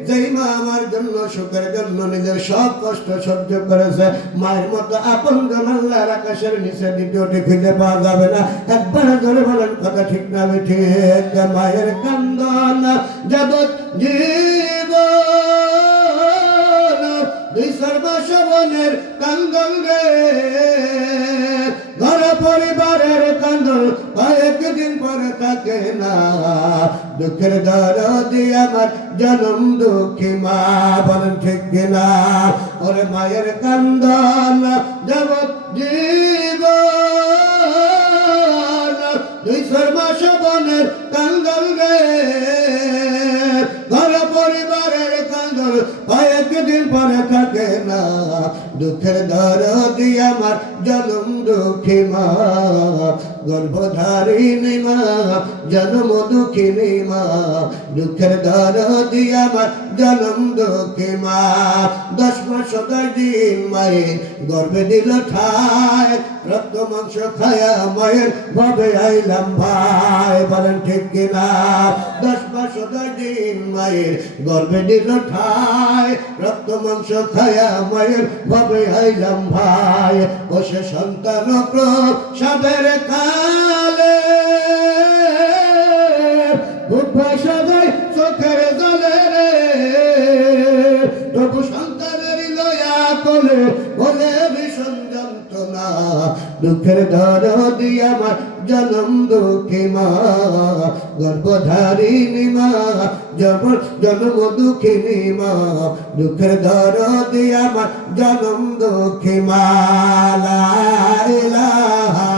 যেই মা আমার জন্য সুখের জন্য নিজের সব কষ্ট সহ্য করেছে, মায়ের মতো আপন জন আল্লাহর আকাশের নিচে দ্বিতীয়টি খুঁজে পাওয়া যাবে না। একবার ধরে বলেন কথা ঠিক না ঠিক? মায়ের কান্দন যাবত জীবন, দুই সর্বশবনের কান্দন রে, ঘর পরিবারের কান্দন কয়েকদিন পরে থাকে না। দুঃখের দরদি আমার জনম দুঃখী মা, বলেন ঠিক কিনা? ওরে মায়ের কান্দন যাবত জীবন, দুই সর্বশবনের কান্দন রে, ঘর পরিবারের কান্দন কয়েকদিন পরে থাকে না। দুঃখের দরদি আমার জনম দুঃখী মা, গর্ভধারিণী মা, জন্ম দুঃখিনী মা। দুঃখের দরদি আমার জনম দুঃখী মা। 10 মাস 10 দিন মায়ের গর্ভে দিল ঠায়, রক্ত মাংস খায়া মায়ের ভাবে আইলাম ভাই, বলেন ঠিক কিনা? 10 মাস 10 দিন মায়ের গর্ভে দিল ঠায়, রক্ত মাংস খায়া মায়ের ভাবে আইলাম ভাই। ও সে সন্তান প্রসবের কালে বুক ভাসা যায় চোখের জলে রে, তবু সন্তানের লয়া কোলে বলে ভীষণ যন্ত্রণা। দুঃখের দরদি আমার জনম দুঃখী মা, গর্ভধারিণী মা, জন্ম দুঃখিনী মা। দুঃখের দরদি আমার জনম দুঃখী মা। লা ইলাহা